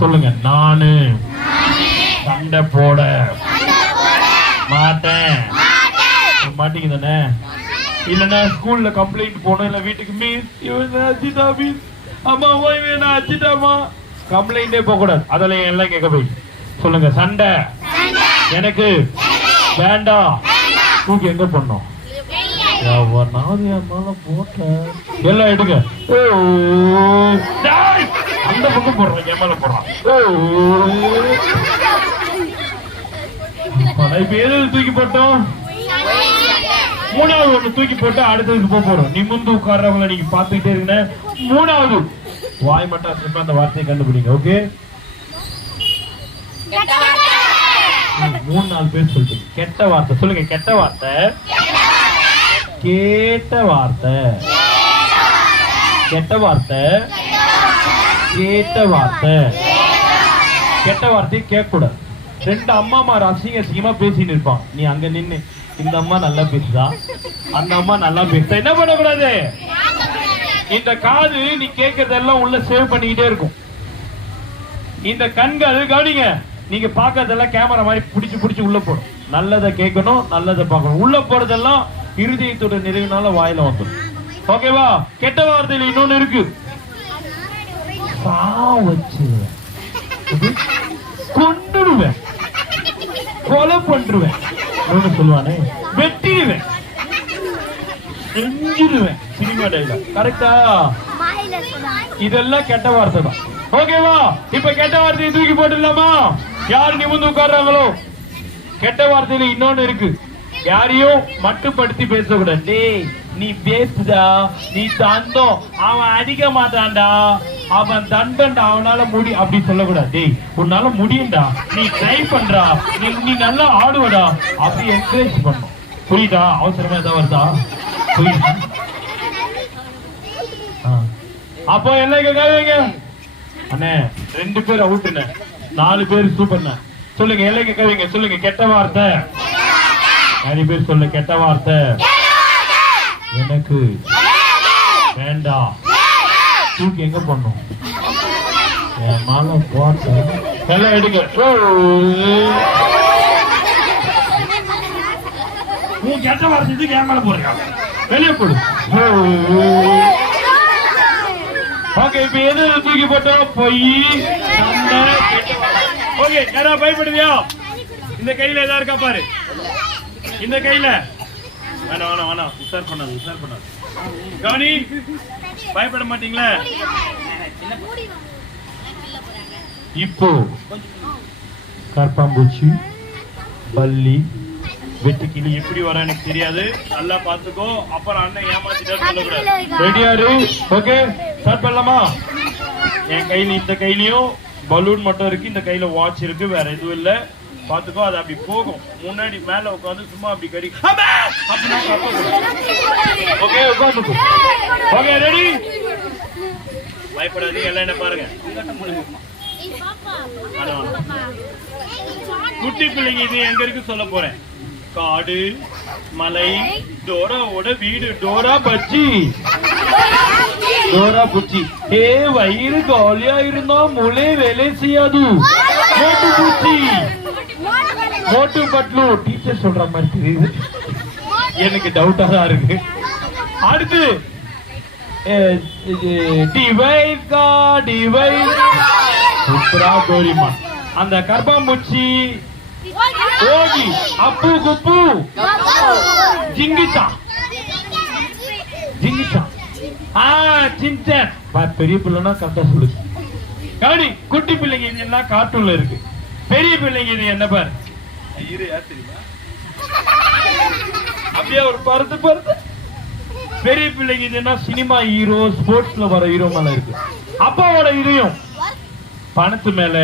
சொல்லுங்க, நானு சண்டை போட மாட்டேன். மாட்டீங்க தானே? இல்லன்னா ஸ்கூல்ல கம்ப்ளைண்ட் போனோம், இல்ல வீட்டுக்கு மீஸ் இவன் அஜிதா மீஸ் அம்மா ஓய் வேணா அஜிதாமா கம்ப்ளைண்டே போக கூடாது. அதெல்லாம் எல்லாம் கேட்க போய் சொல்லுங்க, சண்டை எனக்கு வேண்டாம். தூக்கி எங்க பண்ணோம்? போட்ட எல்லாம் எடுங்க. அந்த பக்கம் போடுறோம், என் மேல போடுறான். தூக்கி போட்டோம். மூணாவது ஒண்ணு தூக்கி போட்டு அடுத்ததுக்கு போறோம். நிமிர்ந்து உட்கார்றவங்களை நீங்க பாத்துக்கிட்டே இருங்க. மூணாவது வாய் மட்டும் அந்த வார்த்தையை கண்டுபிடிங்க. ஓகே, 3-4 பேர் சொல்லிட்டு கெட்ட வார்த்தை சொல்லுங்க. கெட்ட வார்த்தை, கேட்ட வார்த்தை, கெட்ட வார்த்தை, கேட்ட வார்த்தை. கெட்ட வார்த்தையை கேட்க கூடாது. 2 அம்மா அசிங்கமா பேசின்னு இருப்பான். நீ அங்க நின்னு இந்த அம்மா நல்லா பேசுதா, அந்த அம்மா நல்லா பேசுதா, என்ன பண்ணக்கூடாது? இந்த காது நீ கேட்கறதெல்லாம் உள்ள சேவ் பண்ணிக்கிட்டே இருக்கும். இந்த கண்கள் கவனிங்க, நீங்க பாக்கிறதெல்லாம் கேமரா மாதிரி புடிச்சு உள்ள போடும். நல்லதை கேட்கணும், நல்லதை பார்க்கணும். உள்ள போறதெல்லாம் இருதயத்தோட நிறைவுனால வாயில வந்துடும். ஓகேவா? கெட்ட வார்த்தையில இன்னொன்னு இருக்கு. கொண்டுடுவேன், கொலை பண்றுவேன், சொல்லுவானே வெட்டிடுவேன், செஞ்சிடுவேன். Cinema dialogue. கரெக்டா? இதெல்லாம் கெட்ட வார்த்தை தான். ஓகேவா? இப்ப கெட்ட வார்த்தையை தூக்கி போட்டுடலாமா? யார் நிமிர்ந்து உட்கார்றாங்களோ. கெட்ட வார்த்தையில இன்னொன்னு இருக்கு. யாரையும் மட்டுப்படுத்தி பேசக்கூடாது. டேய் நீ பேசுதா, நீ தந்தம், அவன் அடிக்க மாட்டான்டா, அவன் தண்டன்டா, அவனால முடி அப்படி சொல்லக்கூடாது. டேய் உன்னால முடியும்டா, நீ ட்ரை பண்றா, நீ நல்லா ஆடுவடா, அப்படி என்கரேஜ் பண்ணும். புரியுதா? அவசரமா ஏதாவது வருதா? புரியுதா? அப்போ எல்லாம் கேட்காதீங்க. அண்ணே 2 பேர் அவுட்டுண்ணே, 4 பேர் சூப்பர்ண்ணே. சொல்லுங்க, எல்லாம் கேட்காதீங்க. சொல்லுங்க, கெட்ட வார்த்தை. நிறைய பேர் சொல்ல கெட்ட வார்த்தை எனக்கு வேண்டாம். தூக்கி எங்க பண்ணும்? என் மாலை போட்ட எல்லாம் எடுங்க. நீ கெட்ட வார்த்தை தூக்கி என் மேல போடுறீங்க, வெளியே போடு. ஓகே, இப்ப எது தூக்கி போட்டோம்? பொய், சண்டை. ஓகே, யாரா பயப்படுவியா? இந்த கையில ஏதா இருக்கா பாரு. இந்த கையில வேணாம் உசார் பண்ணாது. கவனி, பயப்பட மாட்டீங்களா? இப்போ கற்பாம்பூச்சி, பல்லி, வெட்டுக்கிளி எப்படி வர எனக்கு தெரியாது. நல்லா பாத்துக்கோ. அப்புறம் அண்ணன் ஏமாத்திட்டாரு சொல்லக்கூடாது. ரெடியாரு? ஓகே, ஸ்டார்ட் பண்ணலாமா? என் கையில இந்த கையிலயும் பலூன் மட்டும் இருக்கு, இந்த கையில வாட்ச் இருக்கு, வேற எதுவும் இல்ல. பாத்துக்கோ. அது அப்படி போகும். முன்னாடி மேல உட்காந்து சும்மா அப்படி கடி. ஓகே, உட்காந்துக்கோ. Okay, ready? பயப்படாதீங்க. எல்லாம் என்ன பாருங்க. குட்டி பிள்ளைங்க இது எங்க இருக்கு சொல்ல போறேன். காடு, மலை, டோராவோட வீடு, டோரா பஜ்ஜி. டோரா பூச்சி. ஏ வயிறு காலியா இருந்தா மூளை வேலை செய்யாது. மோட்டு பூச்சி. மோட்டு பட்லு. டீச்சர் சொல்ற மாதிரி தெரியுது, எனக்கு டவுட்டா தான் இருக்கு. அடுத்து டிவைஸ் கா டிவைஸ். சூப்பரா டோரிமா. அந்த கர்ப்பாம்பூச்சி ஓகி. அப்பு குப்பு. ஜிங்கிச்சா. ஜிங்கிச்சா. சின்சான். பெரிய பிள்ளைன்னா கரெக்டா சொல்லுது. கவனி, குட்டி பிள்ளைங்க இது என்ன கார்ட்டூன்ல இருக்கு, பெரிய பிள்ளைங்க இது என்ன பாரு. இரு, யார் தெரியுமா? அப்படியே ஒரு பருத்து பருத்து. பெரிய பிள்ளைங்க இது என்ன சினிமா ஹீரோ, ஸ்போர்ட்ஸ்ல வர ஹீரோ மேல இருக்கு. அப்பாவோட இதயம் பணத்து மேல,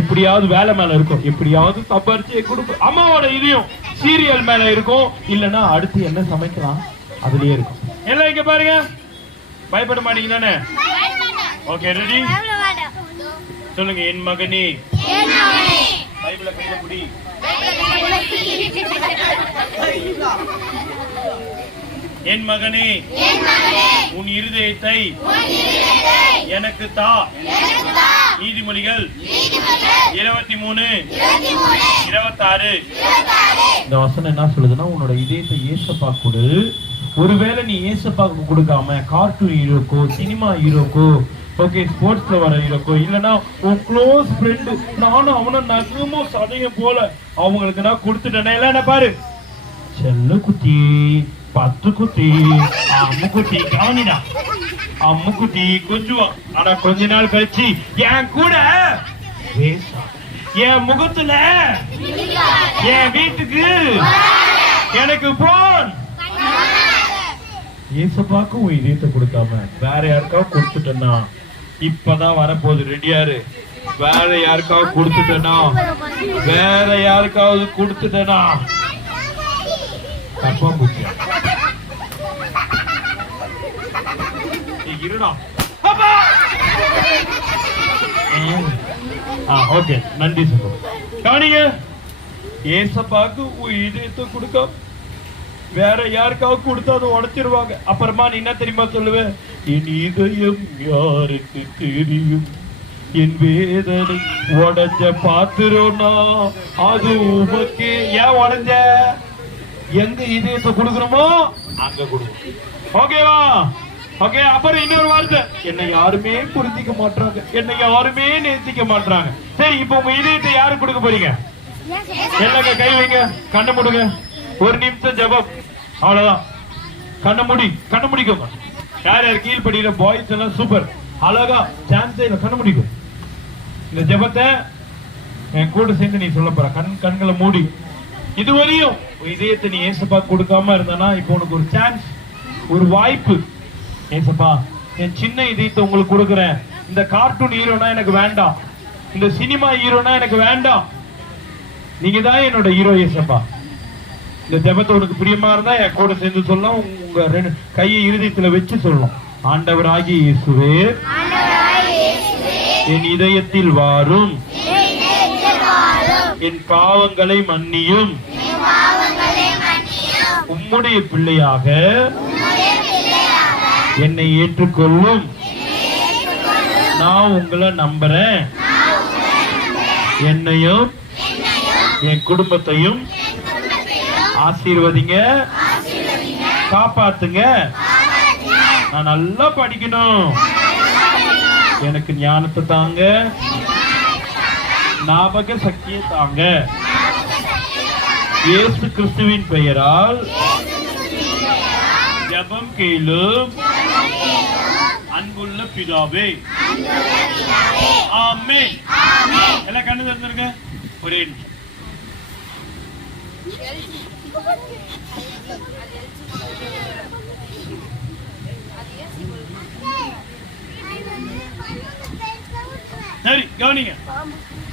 எப்படியாவது வேலை மேல இருக்கும், எப்படியாவது சம்பாரிச்சு கொடுக்கும். அம்மாவோட இதயம் சீரியல் மேல இருக்கும், இல்லன்னா அடுத்து என்ன சமைக்கலாம் அதுலயே இருக்கும். எல்லாம் இங்க பாருங்க, பயப்பட மாட்டீங்க தானே? Okay, ready? சொல்லுங்க. என் மகனே. பைபிள கையில புடி. என் மகனே, உன் இருதயத்தை எனக்கு தா. நீதிமொழிகள் 23:26. இந்த வசனம் என்ன சொல்லுதுன்னா, உன்னோட இதயத்தை ஏசப்பா கொடு. ஒருவேளை நீ ஏசப்பாக்கு கொடுக்காம கார்ட்டூன் ஹீரோக்கோ, சினிமா ஹீரோக்கோ, ஓகே ஸ்போர்ட்ஸ்ல வர ஹீரோக்கோ, இல்லைன்னா உன் க்ளோஸ் ஃப்ரெண்டு, நானும் அவனும் நகமோ சதையும் போல அவங்களுக்கு நான் கொடுத்துட்டேன். என்ன பாரு, செல்ல குட்டி, பத்து குட்டி, அம்மு குட்டி, கவனிடா அம்மு குட்டி கொஞ்சுவான். ஆனா கொஞ்ச நாள் கழிச்சு என் கூட என் முகத்துல, என் வீட்டுக்கு எனக்கு போன். ஏசப்பாக்கு உன் இதயத்தை கொடுக்காம வேற யாருக்காவது கொடுத்துட்டேன்னா, இப்பதான் வரப்போகுது, ரெடியாரு. வேற யாருக்காவது கொடுத்துட்டேன்னா, வேற யாருக்காவது கொடுத்துட்டேன்னா கப்பா பூச்சியா இருடா. ஓகே, நன்றி சொல்லுங்க. கவனிங்க, ஏசப்பாக்கு உன் இதயத்தை கொடுக்காம வேற யாருக்காவது கொடுத்தா அதை உடைச்சிருவாங்க. அப்புறமா நீ என்ன தெரியுமா சொல்லுவேன்? என் இதயம் யாருக்கு தெரியும், என் வேதனை உடைஞ்ச பாத்துறோம்னா அது உமக்கு. ஏன் உடைஞ்ச? எங்க இதயத்தை கொடுக்கணுமோ அங்க கொடுக்கும். ஓகேவா? ஓகே. அப்புறம் இன்னொரு வார்த்தை, என்னை யாருமே புரிஞ்சிக்க மாட்டாங்க, என்னை யாருமே நேசிக்க மாட்டாங்க. சரி, இப்ப உங்க இதயத்தை யாரு கொடுக்க போறீங்க? என்னங்க கை வைங்க, கண்ணை மூடுங்க, ஒரு நிமிஷம் ஜெபம், அவ்வளவுதான். கண்ணை முடிக்கோங்க. யார் யார் கீழ்படியில பாய்ஸ் எல்லாம் சூப்பர் அழகா சான்ஸே இல்ல, கண்ணை முடிக்கும். இந்த ஜெபத்தை என் கூட சேர்ந்து நீ சொல்ல போற. கண்களை மூடி. இதுவரையும் இதயத்தை நீ ஏசப்பா கொடுக்காம இருந்தானா, இப்போ உனக்கு ஒரு சான்ஸ், ஒரு வாய்ப்பு. ஏசப்பா, என் சின்ன இதயத்தை உங்களுக்கு கொடுக்குறேன். இந்த கார்ட்டூன் ஹீரோனா எனக்கு வேண்டாம், இந்த சினிமா ஹீரோனா எனக்கு வேண்டாம், நீங்க தான் என்னோட ஹீரோ ஏசப்பா. இந்த ஜெபத்தை உனக்கு பிரியமா இருந்தா என் கூட சேர்ந்து சொல்லலாம். உங்க ரெண்டு கையை இருதயத்துல வச்சு சொல்லணும். ஆண்டவராகிய இயேசுவே, என் இதயத்தில் வாரும், என் பாவங்களை மன்னியும், உம்முடைய பிள்ளையாக என்னை ஏற்றுக்கொள்ளும். நான் உங்களை நம்புறேன். என்னையும் என் குடும்பத்தையும் ஆசீர்வதிங்க, காப்பாத்துங்க. நான் நல்லா படிக்கணும், எனக்கு ஞானத்தை தாங்க, ஞாபக சக்தியை தாங்க. இயேசு கிறிஸ்துவின் பெயரால் ஜெபம் கேளும் அன்புள்ள பிதாவே, ஆமென். எல்லாம் கண்ணு திறந்துருங்க. ஒரே நிமிஷம். சரி, கவனிங்க.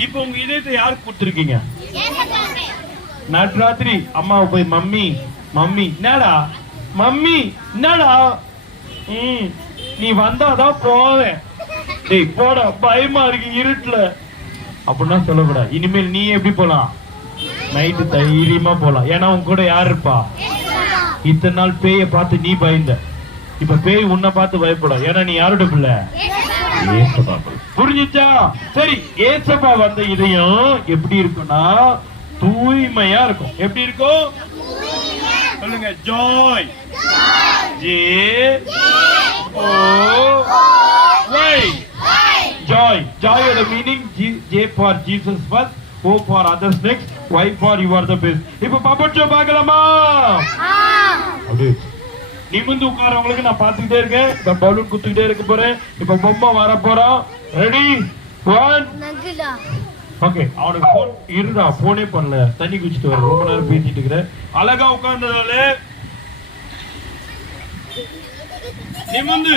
இப்ப உங்க இதயத்தை யாருக்கு கொடுத்துருக்கீங்க? நட்ராத்திரி அம்மாவை போய் மம்மி மம்மி என்னடா, மம்மி என்னடா, நீ வந்தாதான் போவேன், டேய் போடா பயமா இருக்கு இருட்டுல அப்படின்னா சொல்லக்கூடாது. இனிமேல் நீ எப்படி போலாம்? நைட்டு தைரியமா போலாம். ஏன்னா உங்க கூட யாரு இருப்பா? இத்தனை நாள் பேய பார்த்து நீ பயந்த, இப்ப பேய் உன்னை பார்த்து பயப்படும். ஏன்னா நீ யாரோட பிள்ளை? ஏசப்பா பிள்ளை. புரிஞ்சுச்சா? சரி, ஏசப்பா வந்த இதயம் எப்படி இருக்கும்னா தூய்மையா இருக்கும். எப்படி இருக்கும் சொல்லுங்க? Joy. J O Y. Joy. ஜாயோட meaning J for Jesus first, O for others next, Y for you are the best. இப்ப பப்பட் ஷோ பார்க்கலாமா? அப்படியே நிமிந்து உட்காரவங்களுக்கு நான் பார்த்துக்கிட்டே இருக்கேன். இப்ப பலூன் குத்திக்கிட்டே இருக்க போறேன். இப்ப பொம்மை வர போறோம். ரெடி 1. ஓகே. அவனுக்கு போன் இருடா, போனே பண்ணல, தண்ணி குடிச்சிட்டு வர. ரொம்ப நேரம் பேசிட்டு இருக்கிறேன். அழகா உட்கார்ந்ததால நிமிந்து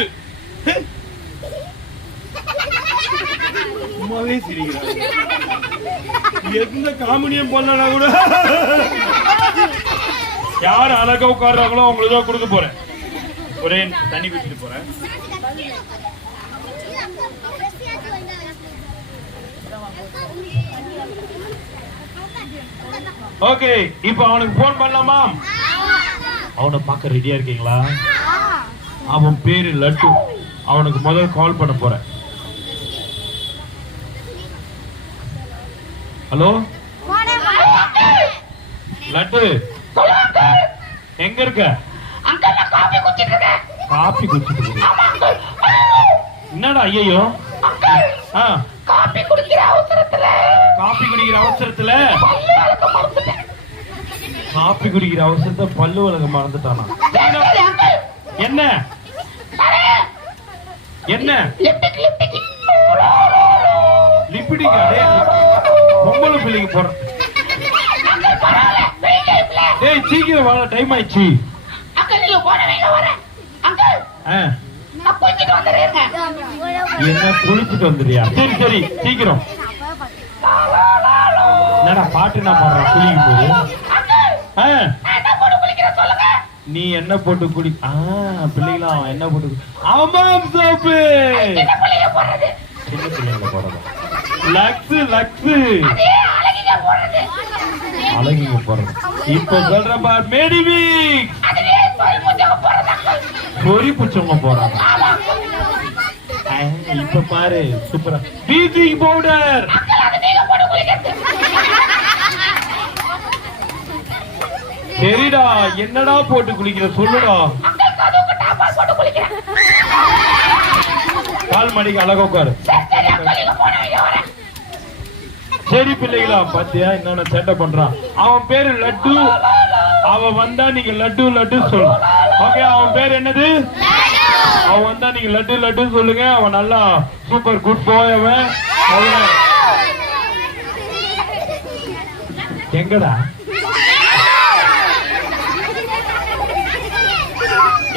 சும்மாவே சிரிக்கிறாங்க. எந்த காமெடியும் பண்ணனா கூட யார் அழகா உட்கார்றாங்களோ அவங்களுக்கு தான் கொடுக்க போறேன். ஒரே தண்ணி குடிச்சிட்டு போறேன். ஓகே, இப்ப அவனுக்கு போன் பண்ணலாமா? அவனை பார்க்க ரெடியா இருக்கீங்களா? அவன் பேரு லட்டு. அவனுக்கு முதல்ல கால் பண்ண போறேன். ஹலோ லட்டு, எங்க இருக்க? காபி குடிச்சிட்டு இருக்க. என்னடா ஐயோ? காபி குடிக்கிற அவசரத்துல காபி குடிக்கிற அவசரத்தை பல்லு வழங்க மறந்துட்டானா? என்ன என்ன லிப்பிடிக்கா? பொம்பளை பிள்ளைக்கு போற. டேய் சீக்கிரம் வர, டைம் ஆயிடுச்சு. என்ன குளிச்சுட்டு வந்துறியா? சரி சரி சீக்கிரம். என்னடா பாட்டு நான் பாடுறேன் குளிக்கும் போது? நீ என்ன போட்டு குடி? பிள்ளைங்களா என்ன போட்டு? ஆமாம் சோப்பு. சின்ன பிள்ளைங்கள போடுறது லக்ஸ் லக்ஸ் அழகிங்க போறது. இப்ப சொல்ற பார், மேடிவிக் பொறி புச்சவங்க போறாங்க. இப்ப பாரு சூப்பரா பீச்சிங் பவுடர். சரிடா, என்னடா போட்டு குளிக்கிற சொல்லுடா. கால் மணிக்கு அழகா உட்காரு. சரி பிள்ளைகளா, பாத்தியா என்னென்ன சேட்டை பண்றான். அவன் பேரு லட்டு. அவன் வந்தா நீங்க லட்டு லட்டு சொல்லு. ஓகே, அவன் பேர் என்னது? அவன் வந்தா நீங்க லட்டு லட்டு சொல்லுங்க. அவன் நல்லா சூப்பர் குட் பாய். அவன் எங்கடா?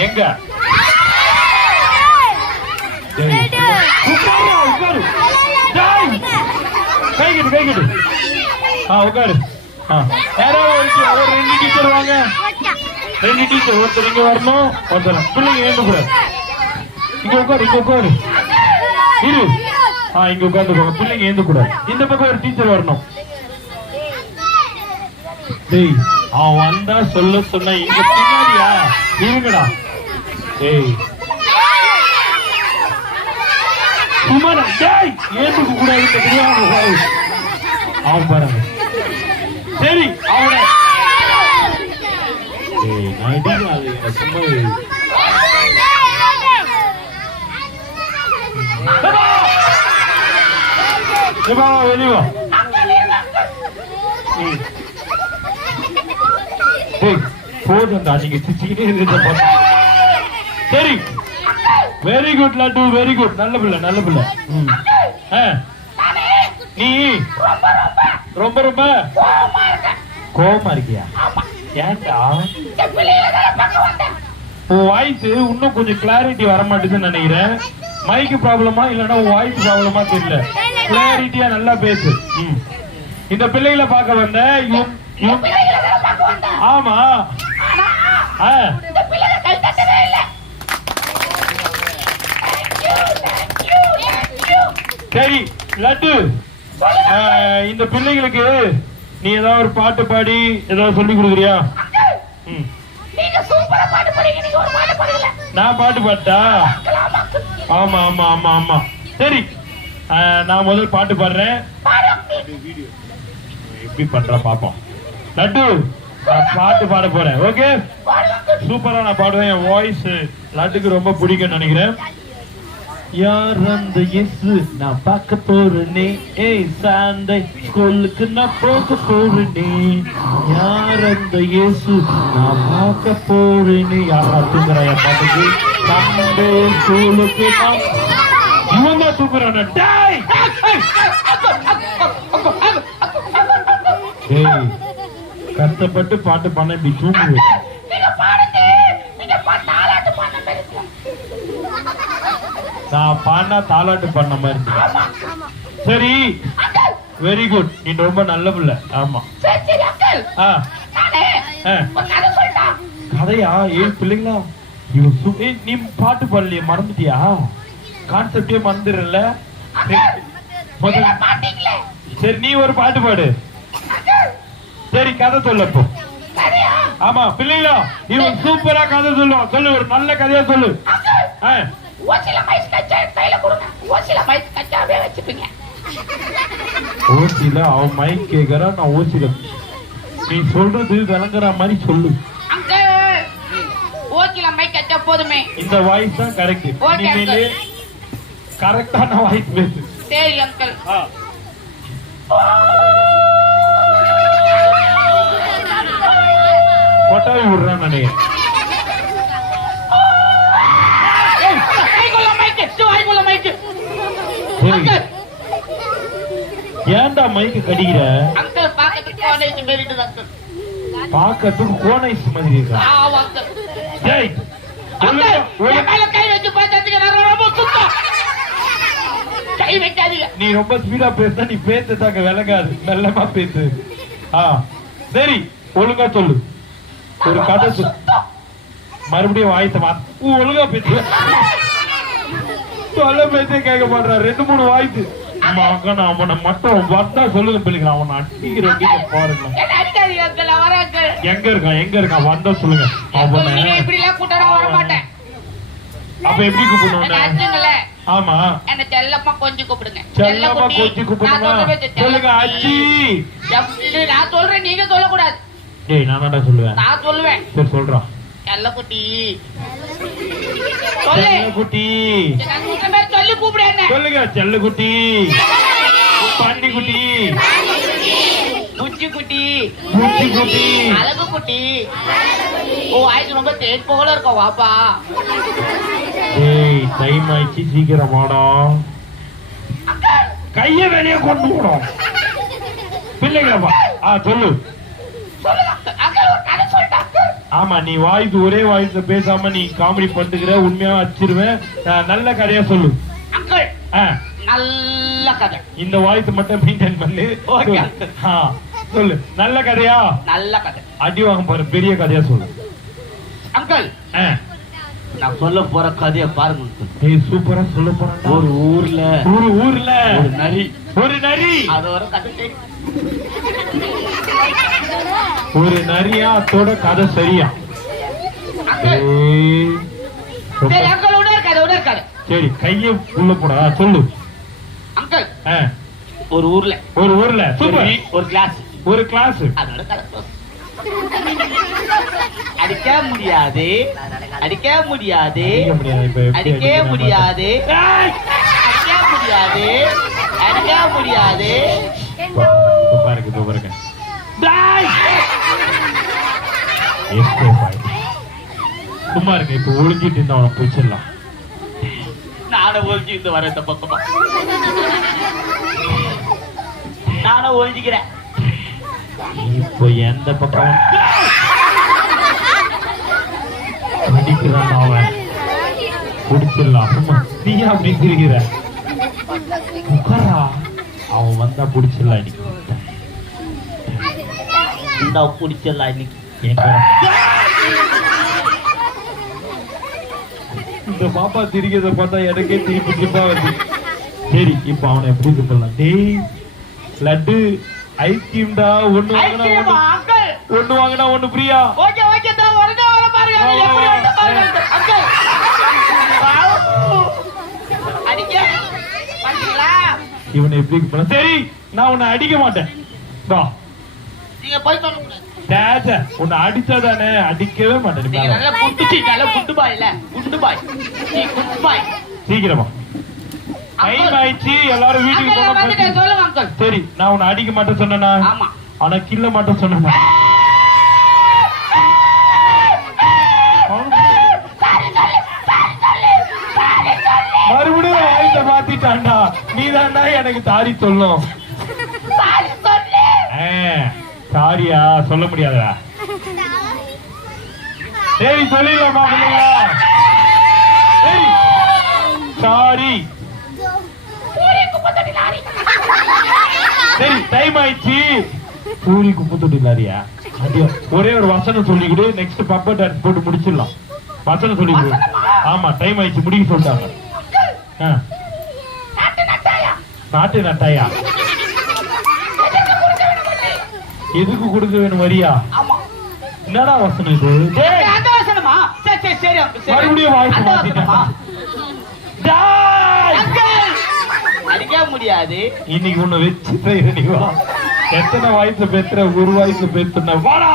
எங்க? கைகிட்டு கைகிட்டு உட்காரு. யாரோ ஒரு 2 டீச்சர் வாங்க. 2 டீச்சர், ஒருத்தர் இங்க வரணும், ஒருத்தர் பிள்ளைங்க ஏந்து கூட. இங்க உட்காரு, இங்க உட்காரு. இரு. இங்க உட்கார்ந்து போங்க. பிள்ளைங்க ஏந்து கூட. இந்த பக்கம் ஒரு டீச்சர் வரணும். டேய், அவன் வந்தா சொல்ல சொன்ன. இங்க பின்னாடியா? இருங்கடா. டேய் சும்மா டேய் ஏத்துக்க கூடாது தெரியாம அவன் பாருங்க. சரி அவனை சும்மா வெளிவா. போதும்டா, நீங்க சிரிச்சுக்கிட்டே. சரி, very good laddu, very good. நல்ல பிள்ளை, நல்ல பிள்ளை. நீ ரொம்ப ரொம்ப கோபமா இருக்கியா? ஏன்டா? உன் வாய்ஸ் இன்னும் கொஞ்சம் கிளாரிட்டி வர மாட்டேங்குதுன்னு நினைக்கிறேன். மைக்கு ப்ராப்ளமா இல்லன்னா உன் வாய்ஸ் ப்ராப்ளமா தெரியல. கிளாரிட்டியா நல்லா பேசு. இந்த பிள்ளைகளை பார்க்க வந்த. ஆமா. சரி லட்டு, இந்த பிள்ளைகளுக்கு நீ ஏதாவது ஒரு பாட்டு பாடி ஏதாவது சொல்லி கொடுக்குறியா? நான் பாட்டு பாட்டா? ஆமா ஆமா ஆமா ஆமா. சரி, நான் முதல் பாட்டு பாடுறேன். எப்படி பண்ற பாப்போம். லட்டு, நான் பாட்டு பாட போறேன். ஓகே, சூப்பரா நான் பாடுவேன். என் வாய்ஸ் லட்டுக்கு ரொம்ப பிடிக்கும்னு நினைக்கிறேன். யார் அந்த இயேசு நான் பார்க்க போறேனே, ஏய் சாந்தை ஸ்கூலுக்கு நான் போக போறேனே. யார் அந்த இயேசு நான் பார்க்க போறேனே. யாரா தூங்குறா என் பாட்டுக்கு? சண்டே ஸ்கூலுக்கு நான் இவன் தான் தூங்குறான. டேய் ஏய், கஷ்டப்பட்டு பாட்டு பண்ண இப்படி தூங்குவேன். நான் பாடினா தாலாட்டு பண்ண மாதிரி. சரி, வெரி குட். நீ ரொம்ப நல்ல பிள்ளை. ஆமா. கதையா? ஏன் பிள்ளைங்களா? நீ பாட்டு பாடலையே, மறந்துட்டியா? கான்செப்டே மறந்துடுறல. சரி, நீ ஒரு பாட்டு பாடு. சரி, கதை சொல்லப்போ. ஆமா பிள்ளைங்களா, இவன் சூப்பரா கதை சொல்லுவான். சொல்லு, ஒரு நல்ல கதையா சொல்லு. ஓசில அவன் மைக் கேக்குறா, நான் ஓசில. நீ சொல்றது விளங்குற மாதிரி சொல்லு. போதுமே, இந்த வாய்ஸ் தான் கரெக்ட். கரெக்டான வாய்ஸ் பேசு. சரி அங்கிள். கொட்டாவி விடுறான் நினைக்கிறேன். ஏன்டா மைக்கு கடிக்கிற? பாக்கிறதுக்கு கோனைஸ் மாதிரி இருக்கா? நீ ரொம்ப ஸ்பீடா பேச, நீ பேசுறதாக்க விளங்காது. மெல்லமா பேசு. சரி, ஒழுங்கா சொல்லு. ஒரு கதை சொல்லு. மறுபடியும் வாய்த்த ஒழுங்கா பேசு. சொல்ல பேச கேட்க மாட்டான். 2-3 வாய்த்து மகன். அவனை மட்டும் வந்தா சொல்லுங்க பிள்ளைங்க. அவனை அடிக்கிறேன் பாருங்க. எங்க இருக்கான்? எங்க இருக்கான்? வந்தா சொல்லுங்க. அவனை அப்ப எப்படி கூப்பிடணும்? ஆமா, செல்லம்மா கொஞ்சம் கூப்பிடுங்க. செல்லம்மா கொஞ்சம் கூப்பிடுங்க. சொல்லுங்க அச்சி. நான் சொல்றேன், நீங்க சொல்லக்கூடாது. ஏய், நான் சொல்லுவேன். நான் சொல்லுவேன். சரி, சொல்றான். செல்லக்குட்டி செல்லக்குட்டி சொல்லி கூப்பிடுங்க. சொல்லுங்க. செல்லக்குட்டி, பன்னிக்குட்டி, பூச்சிக்குட்டி, பூச்சிக்குட்டி, அழகு குட்டி. ஓ, ஆயிடுச்சு. ரொம்ப தேன் போல இருக்கா. வாப்பா. ஏய், டைம் ஆயிடுச்சு, சீக்கிரம் வாடா. கைய வெளியே கொண்டு போடும் பிள்ளைங்களா. சொல்லு. ஆமா, நீ வாய்ஸ் ஒரே வாய்ஸ் பேசாம நீ காமெடி பண்ணுகிற. உண்மையா வச்சிருவேன். நல்ல கதையா சொல்லு. நல்ல கதை. இந்த வாய்ஸ் மட்டும் மெயின்டைன் பண்ணு. சொல்லு. நல்ல கதையா? நல்ல கதை. அடி வாங்க பாரு. பெரிய கதையா சொல்லு. அங்கிள், நான் சொல்ல போற கதைய பாருங்க. ஏய், சூப்பரா சொல்ல போறேன். ஒரு ஊர்ல ஒரு நரி. அது ஒரு கதை. ஒரு நரியா? அதோட கதை சரியா? சரி, கைய உள்ள போடா. சொல்லு. அங்கிள், ஒரு ஊர்ல சூப்பர். ஒரு கிளாஸ். அடிக்க முடியாது. பாருங்க. சும்மா இருக்கு. இப்ப ஒழுங்கிட்டு இருந்தா அவனை போயிச்சிடலாம். நானும் ஒழிஞ்சுக்கிட்டு வரேன். இந்த பக்கமா நானும் ஒழிஞ்சுக்கிறேன். இப்போ எந்த பக்கம் அடிக்கிறான் அவன்? பிடிச்சிடலாம். நீ அப்படி இருக்கிற உட்காரா. அவன் வந்தா பிடிச்சிடலாம். இந்த பிடிச்சிடலாம் இன்னைக்கு. இந்த பாப்பா திரிக்கிறத பார்த்தா எனக்கே திருப்பி திருப்பா வருது. சரி, இப்ப அவனை எப்படி கூப்பிடலாம்? டேய் லட்டு, ஐஸ்கிரீம்டா. ஒண்ணு வாங்கினா ஒண்ணு ஃப்ரீயா? ஓகே ஓகே, தான் வரதே வர பாருங்க. எப்படி வந்து பாருங்க அங்கிள். இவனை எப்படி பண்ண? சரி நான் உன்னை அடிக்க மாட்டேன். வா நீங்க போய் சொல்லக்கூடாது. டேச்ச உன்னை அடிச்சாதானே, அடிக்கவே மாட்டேன். நீ நீங்க மேல வா. நல்ல குட்டுச்சி, நல்ல குட்டு பாய் இல்ல, குட்டு பாய். நீ குட்டு பாய். சீக்கிரமா டைம் ஆயிடுச்சு, எல்லாரும் வீட்டுக்கு அங்கிள் போக. வந்துட்டேன், சொல்லுங்க அங்கிள். சரி நான் உன்னை அடிக்க மாட்டேன் சொன்னேனா? ஆமா. ஆனா கில்ல மாட்டேன் சொன்னேனா? மறுபடியும் வாய்ந்த மாத்திட்டான்டா. நீதான்டா எனக்கு சாரி சொல்லும். சாரியா சொல்ல முடியாதா? சரி சொல்லிடலாமா பிள்ளைங்களா? சரி சாரி. சரி டைம் ஆயிடுச்சு. பூரி குப்பை தொட்டி லாரியா? ஒரே ஒரு வசனம் சொல்லிக்கிட்டு நெக்ஸ்ட் பப்பர் டான்ஸ் போட்டு முடிச்சிடலாம். வசனம் சொல்லிக்கிடு. ஆமா டைம் ஆயிடுச்சு, முடிக்க சொல்லிட்டாங்க. நாட்டு நட்டாயா? எதுக்கு கொடுக்க வேணும் வரியா? என்னடா வசனம் இது? அந்த வசனமா? சரி சரி சரி அங்கிள், சரி. மறுபடியும் வாய்ஸ் அந்த மாத்திட்டான். வசனமா? டேய்! அங்கிள், அடிக்க முடியாது. இன்னைக்கு உன்னை வச்சு செய்யற நீ வா. எத்தனை வயசு பேசுற? ஒரு வயசு பேசுன வாடா.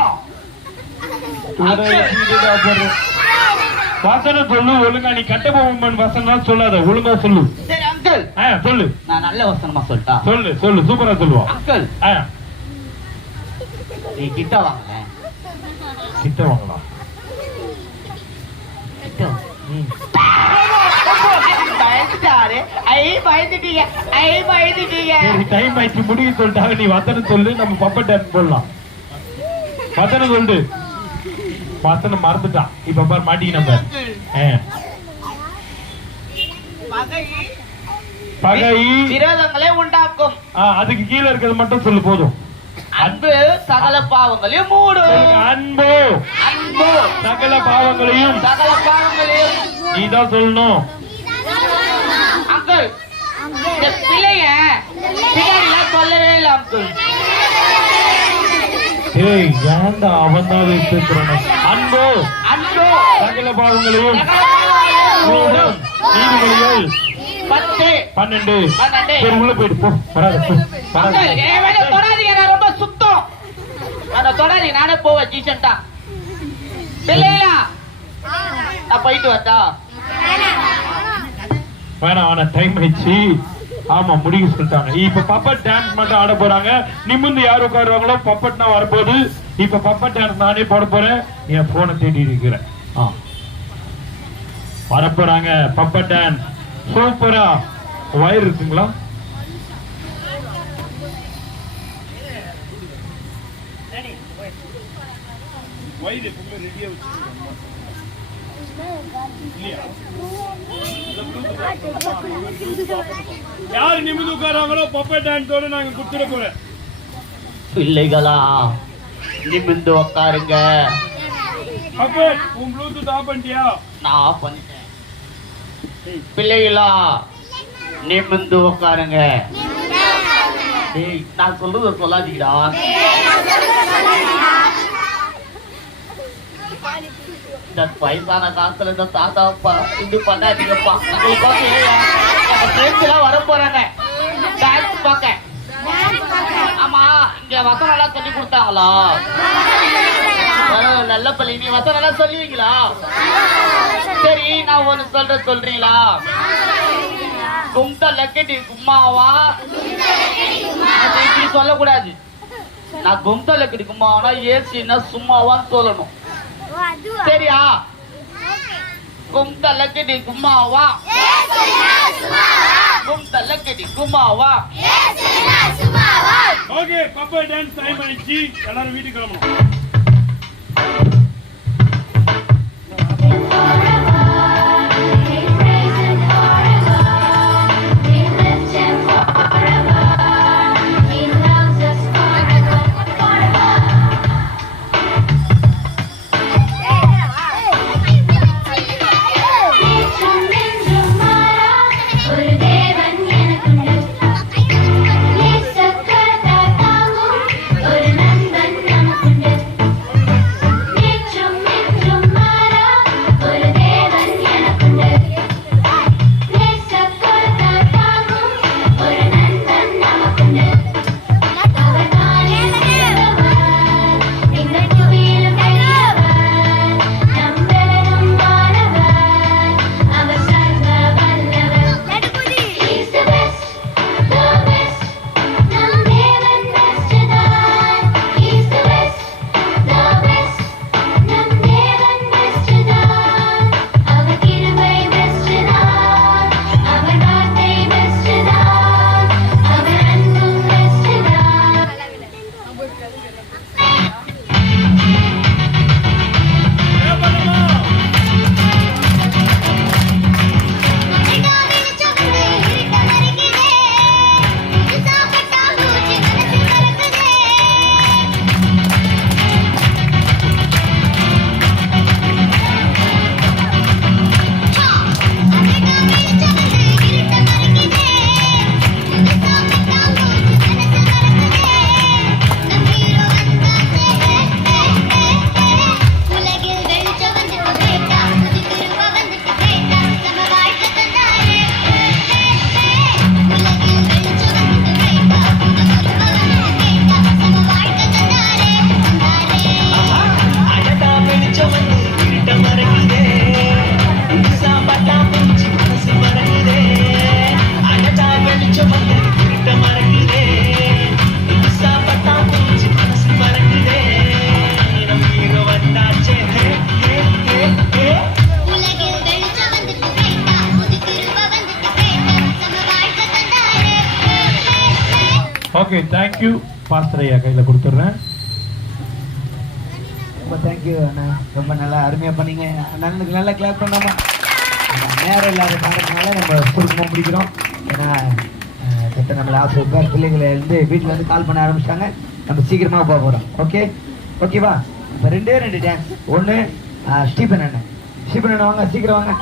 வசனம் சொல்லு ஒழுங்கா. நீ கட்டபொம்மன் வசனம் சொல்லாத, ஒழுங்கா சொல்லு. சரி அங்கிள், சொல்லு. நான் நல்ல வசனமா சொல்லிட்டா? சொல்லு சொல்லு, சூப்பரா சொல்லுவா. அங்கிள், நீ கிட்ட வாங்கல. கிட்ட வாங்கலாம். கிட்ட வா. பயந்துட்டாரு. பயந்துட்டீங்க, பயந்துட்டீங்க. சரி டைம் ஆயிடுச்சு, முடிக்க சொல்லிட்டாங்க. நீ வசனம் சொல்லு, நம்ம பப்பர் டான்ஸ் போடலாம். வசனம் சொல்லு. வசனம் மறந்துட்டான். இப்ப பாரு மாட்டிக்க நம்ம. பகை விரோதங்களை உண்டாக்கும். அதுக்கு கீழே இருக்கிறது மட்டும் சொல்லு போதும். அன்பு சகல பாவங்களையும் மூடும். அன்பு அன்பு சகல பாவங்களையும். சகல பாவங்களையும் நீதான் சொல்லணும். அங்கிள், இந்த பிள்ளைய பின்னாடிலாம் சொல்லவே இல்லை அங்கிள். ஏய் ஏன்டா அவன் தான் பேசுறானே. அன்பு அன்பு சகல பாவங்களையும் மூடும். நீதிமொழிகள் 10 12. 12. சரி உள்ள போயிட்டு போ. வராத போ. அங்கிள், என் மேல தொடாதீங்க, நான் ரொம்ப சுத்தம். அதை தொடாதீங்க, நானே போவேன் டீசெண்டா. பிள்ளையா நான் போயிட்டு வரட்டா? வேணாம் வேணாம், டைம் ஆயிடுச்சு. ஆமா முடிக்க சொல்லிட்டாங்க. இப்ப பப்பட் டான்ஸ் மட்டும் ஆட போறாங்க. நிமிந்து யார் உட்காருவாங்களோ பப்பட்னா வரப்போகுது. இப்ப பப்பட் டான்ஸ் நானே போட போறேன். என் போனை தேடி இருக்கிறேன். வரப்போறாங்க பப்பட் டான்ஸ். சூப்பரா. வயர் இருக்குங்களா? வயிறு எப்பவுமே ரெடியா வச்சிருக்கோம். யாரு நிமிந்து உட்காராங்களோ பப்பட் டான்ஸோட நாங்க குடுத்துட போறேன். பிள்ளைகளா நிமிந்து உட்காருங்க. பப்பட் உன் ப்ளூடூத் ஆஃப் பண்ணிட்டியா? நான் ஆஃப் பண்ணிட்டேன். பிள்ளைகளா நிமிந்து உட்காருங்க. நான் சொல்றத சொல்லாதீங்கடா. இந்த வயசான காலத்துல இந்த தாத்தா அப்பா இது பண்ணாதீங்கப்பா. எல்லாம் வர போறாங்க டான்ஸ் பார்க்க. ஆமா, இங்க வசனம் எல்லாம் சொல்லி கொடுத்தாங்களா? நல்ல பள்ளி, நீ வசனம் எல்லாம் சொல்லுவீங்களா? சரி நான் ஒண்ணு சொல்றீங்களா? கும்த லக்கெட்டி கும்மாவா? இப்படி சொல்லக்கூடாது. நான் கும்த லக்கெட்டி கும்மாவா ஏசின்னா சும்மாவான்னு சொல்லணும். சரியா? கும்த லக்கெட்டி கும்மாவா? கும்த லக்கெட்டி கும்மாவா? ஓகே, பப்பட் டான்ஸ் டைம் ஆயிடுச்சு. எல்லாரும் வீட்டுக்கு கிளம்பணும். ஒரு நண்பன் நமக்குண்டு. Okay, thank you. பாஸ்டர் ஐயா கையில் கொடுத்துட்றேன். ரொம்ப தேங்க்யூ அண்ணா, ரொம்ப நல்லா அருமையாக பண்ணீங்க. அண்ணனுக்கு நல்லா கிளாப் பண்ணாமா? நேரம் இல்லாத காரணத்தினால நம்ம சுருக்கமாக முடிக்கிறோம். ஏன்னா நம்மளை ஆசிரியர் பிள்ளைகளை இருந்து வீட்டில் வந்து கால் பண்ண ஆரம்பிச்சிட்டாங்க. நம்ம சீக்கிரமாக போக போகிறோம். ஓகேவா? இப்போ 2 டான்ஸ். ஒன்று ஸ்டீபன் அண்ணன். ஸ்டீபன் அண்ணன் வாங்க, சீக்கிரம் வாங்க.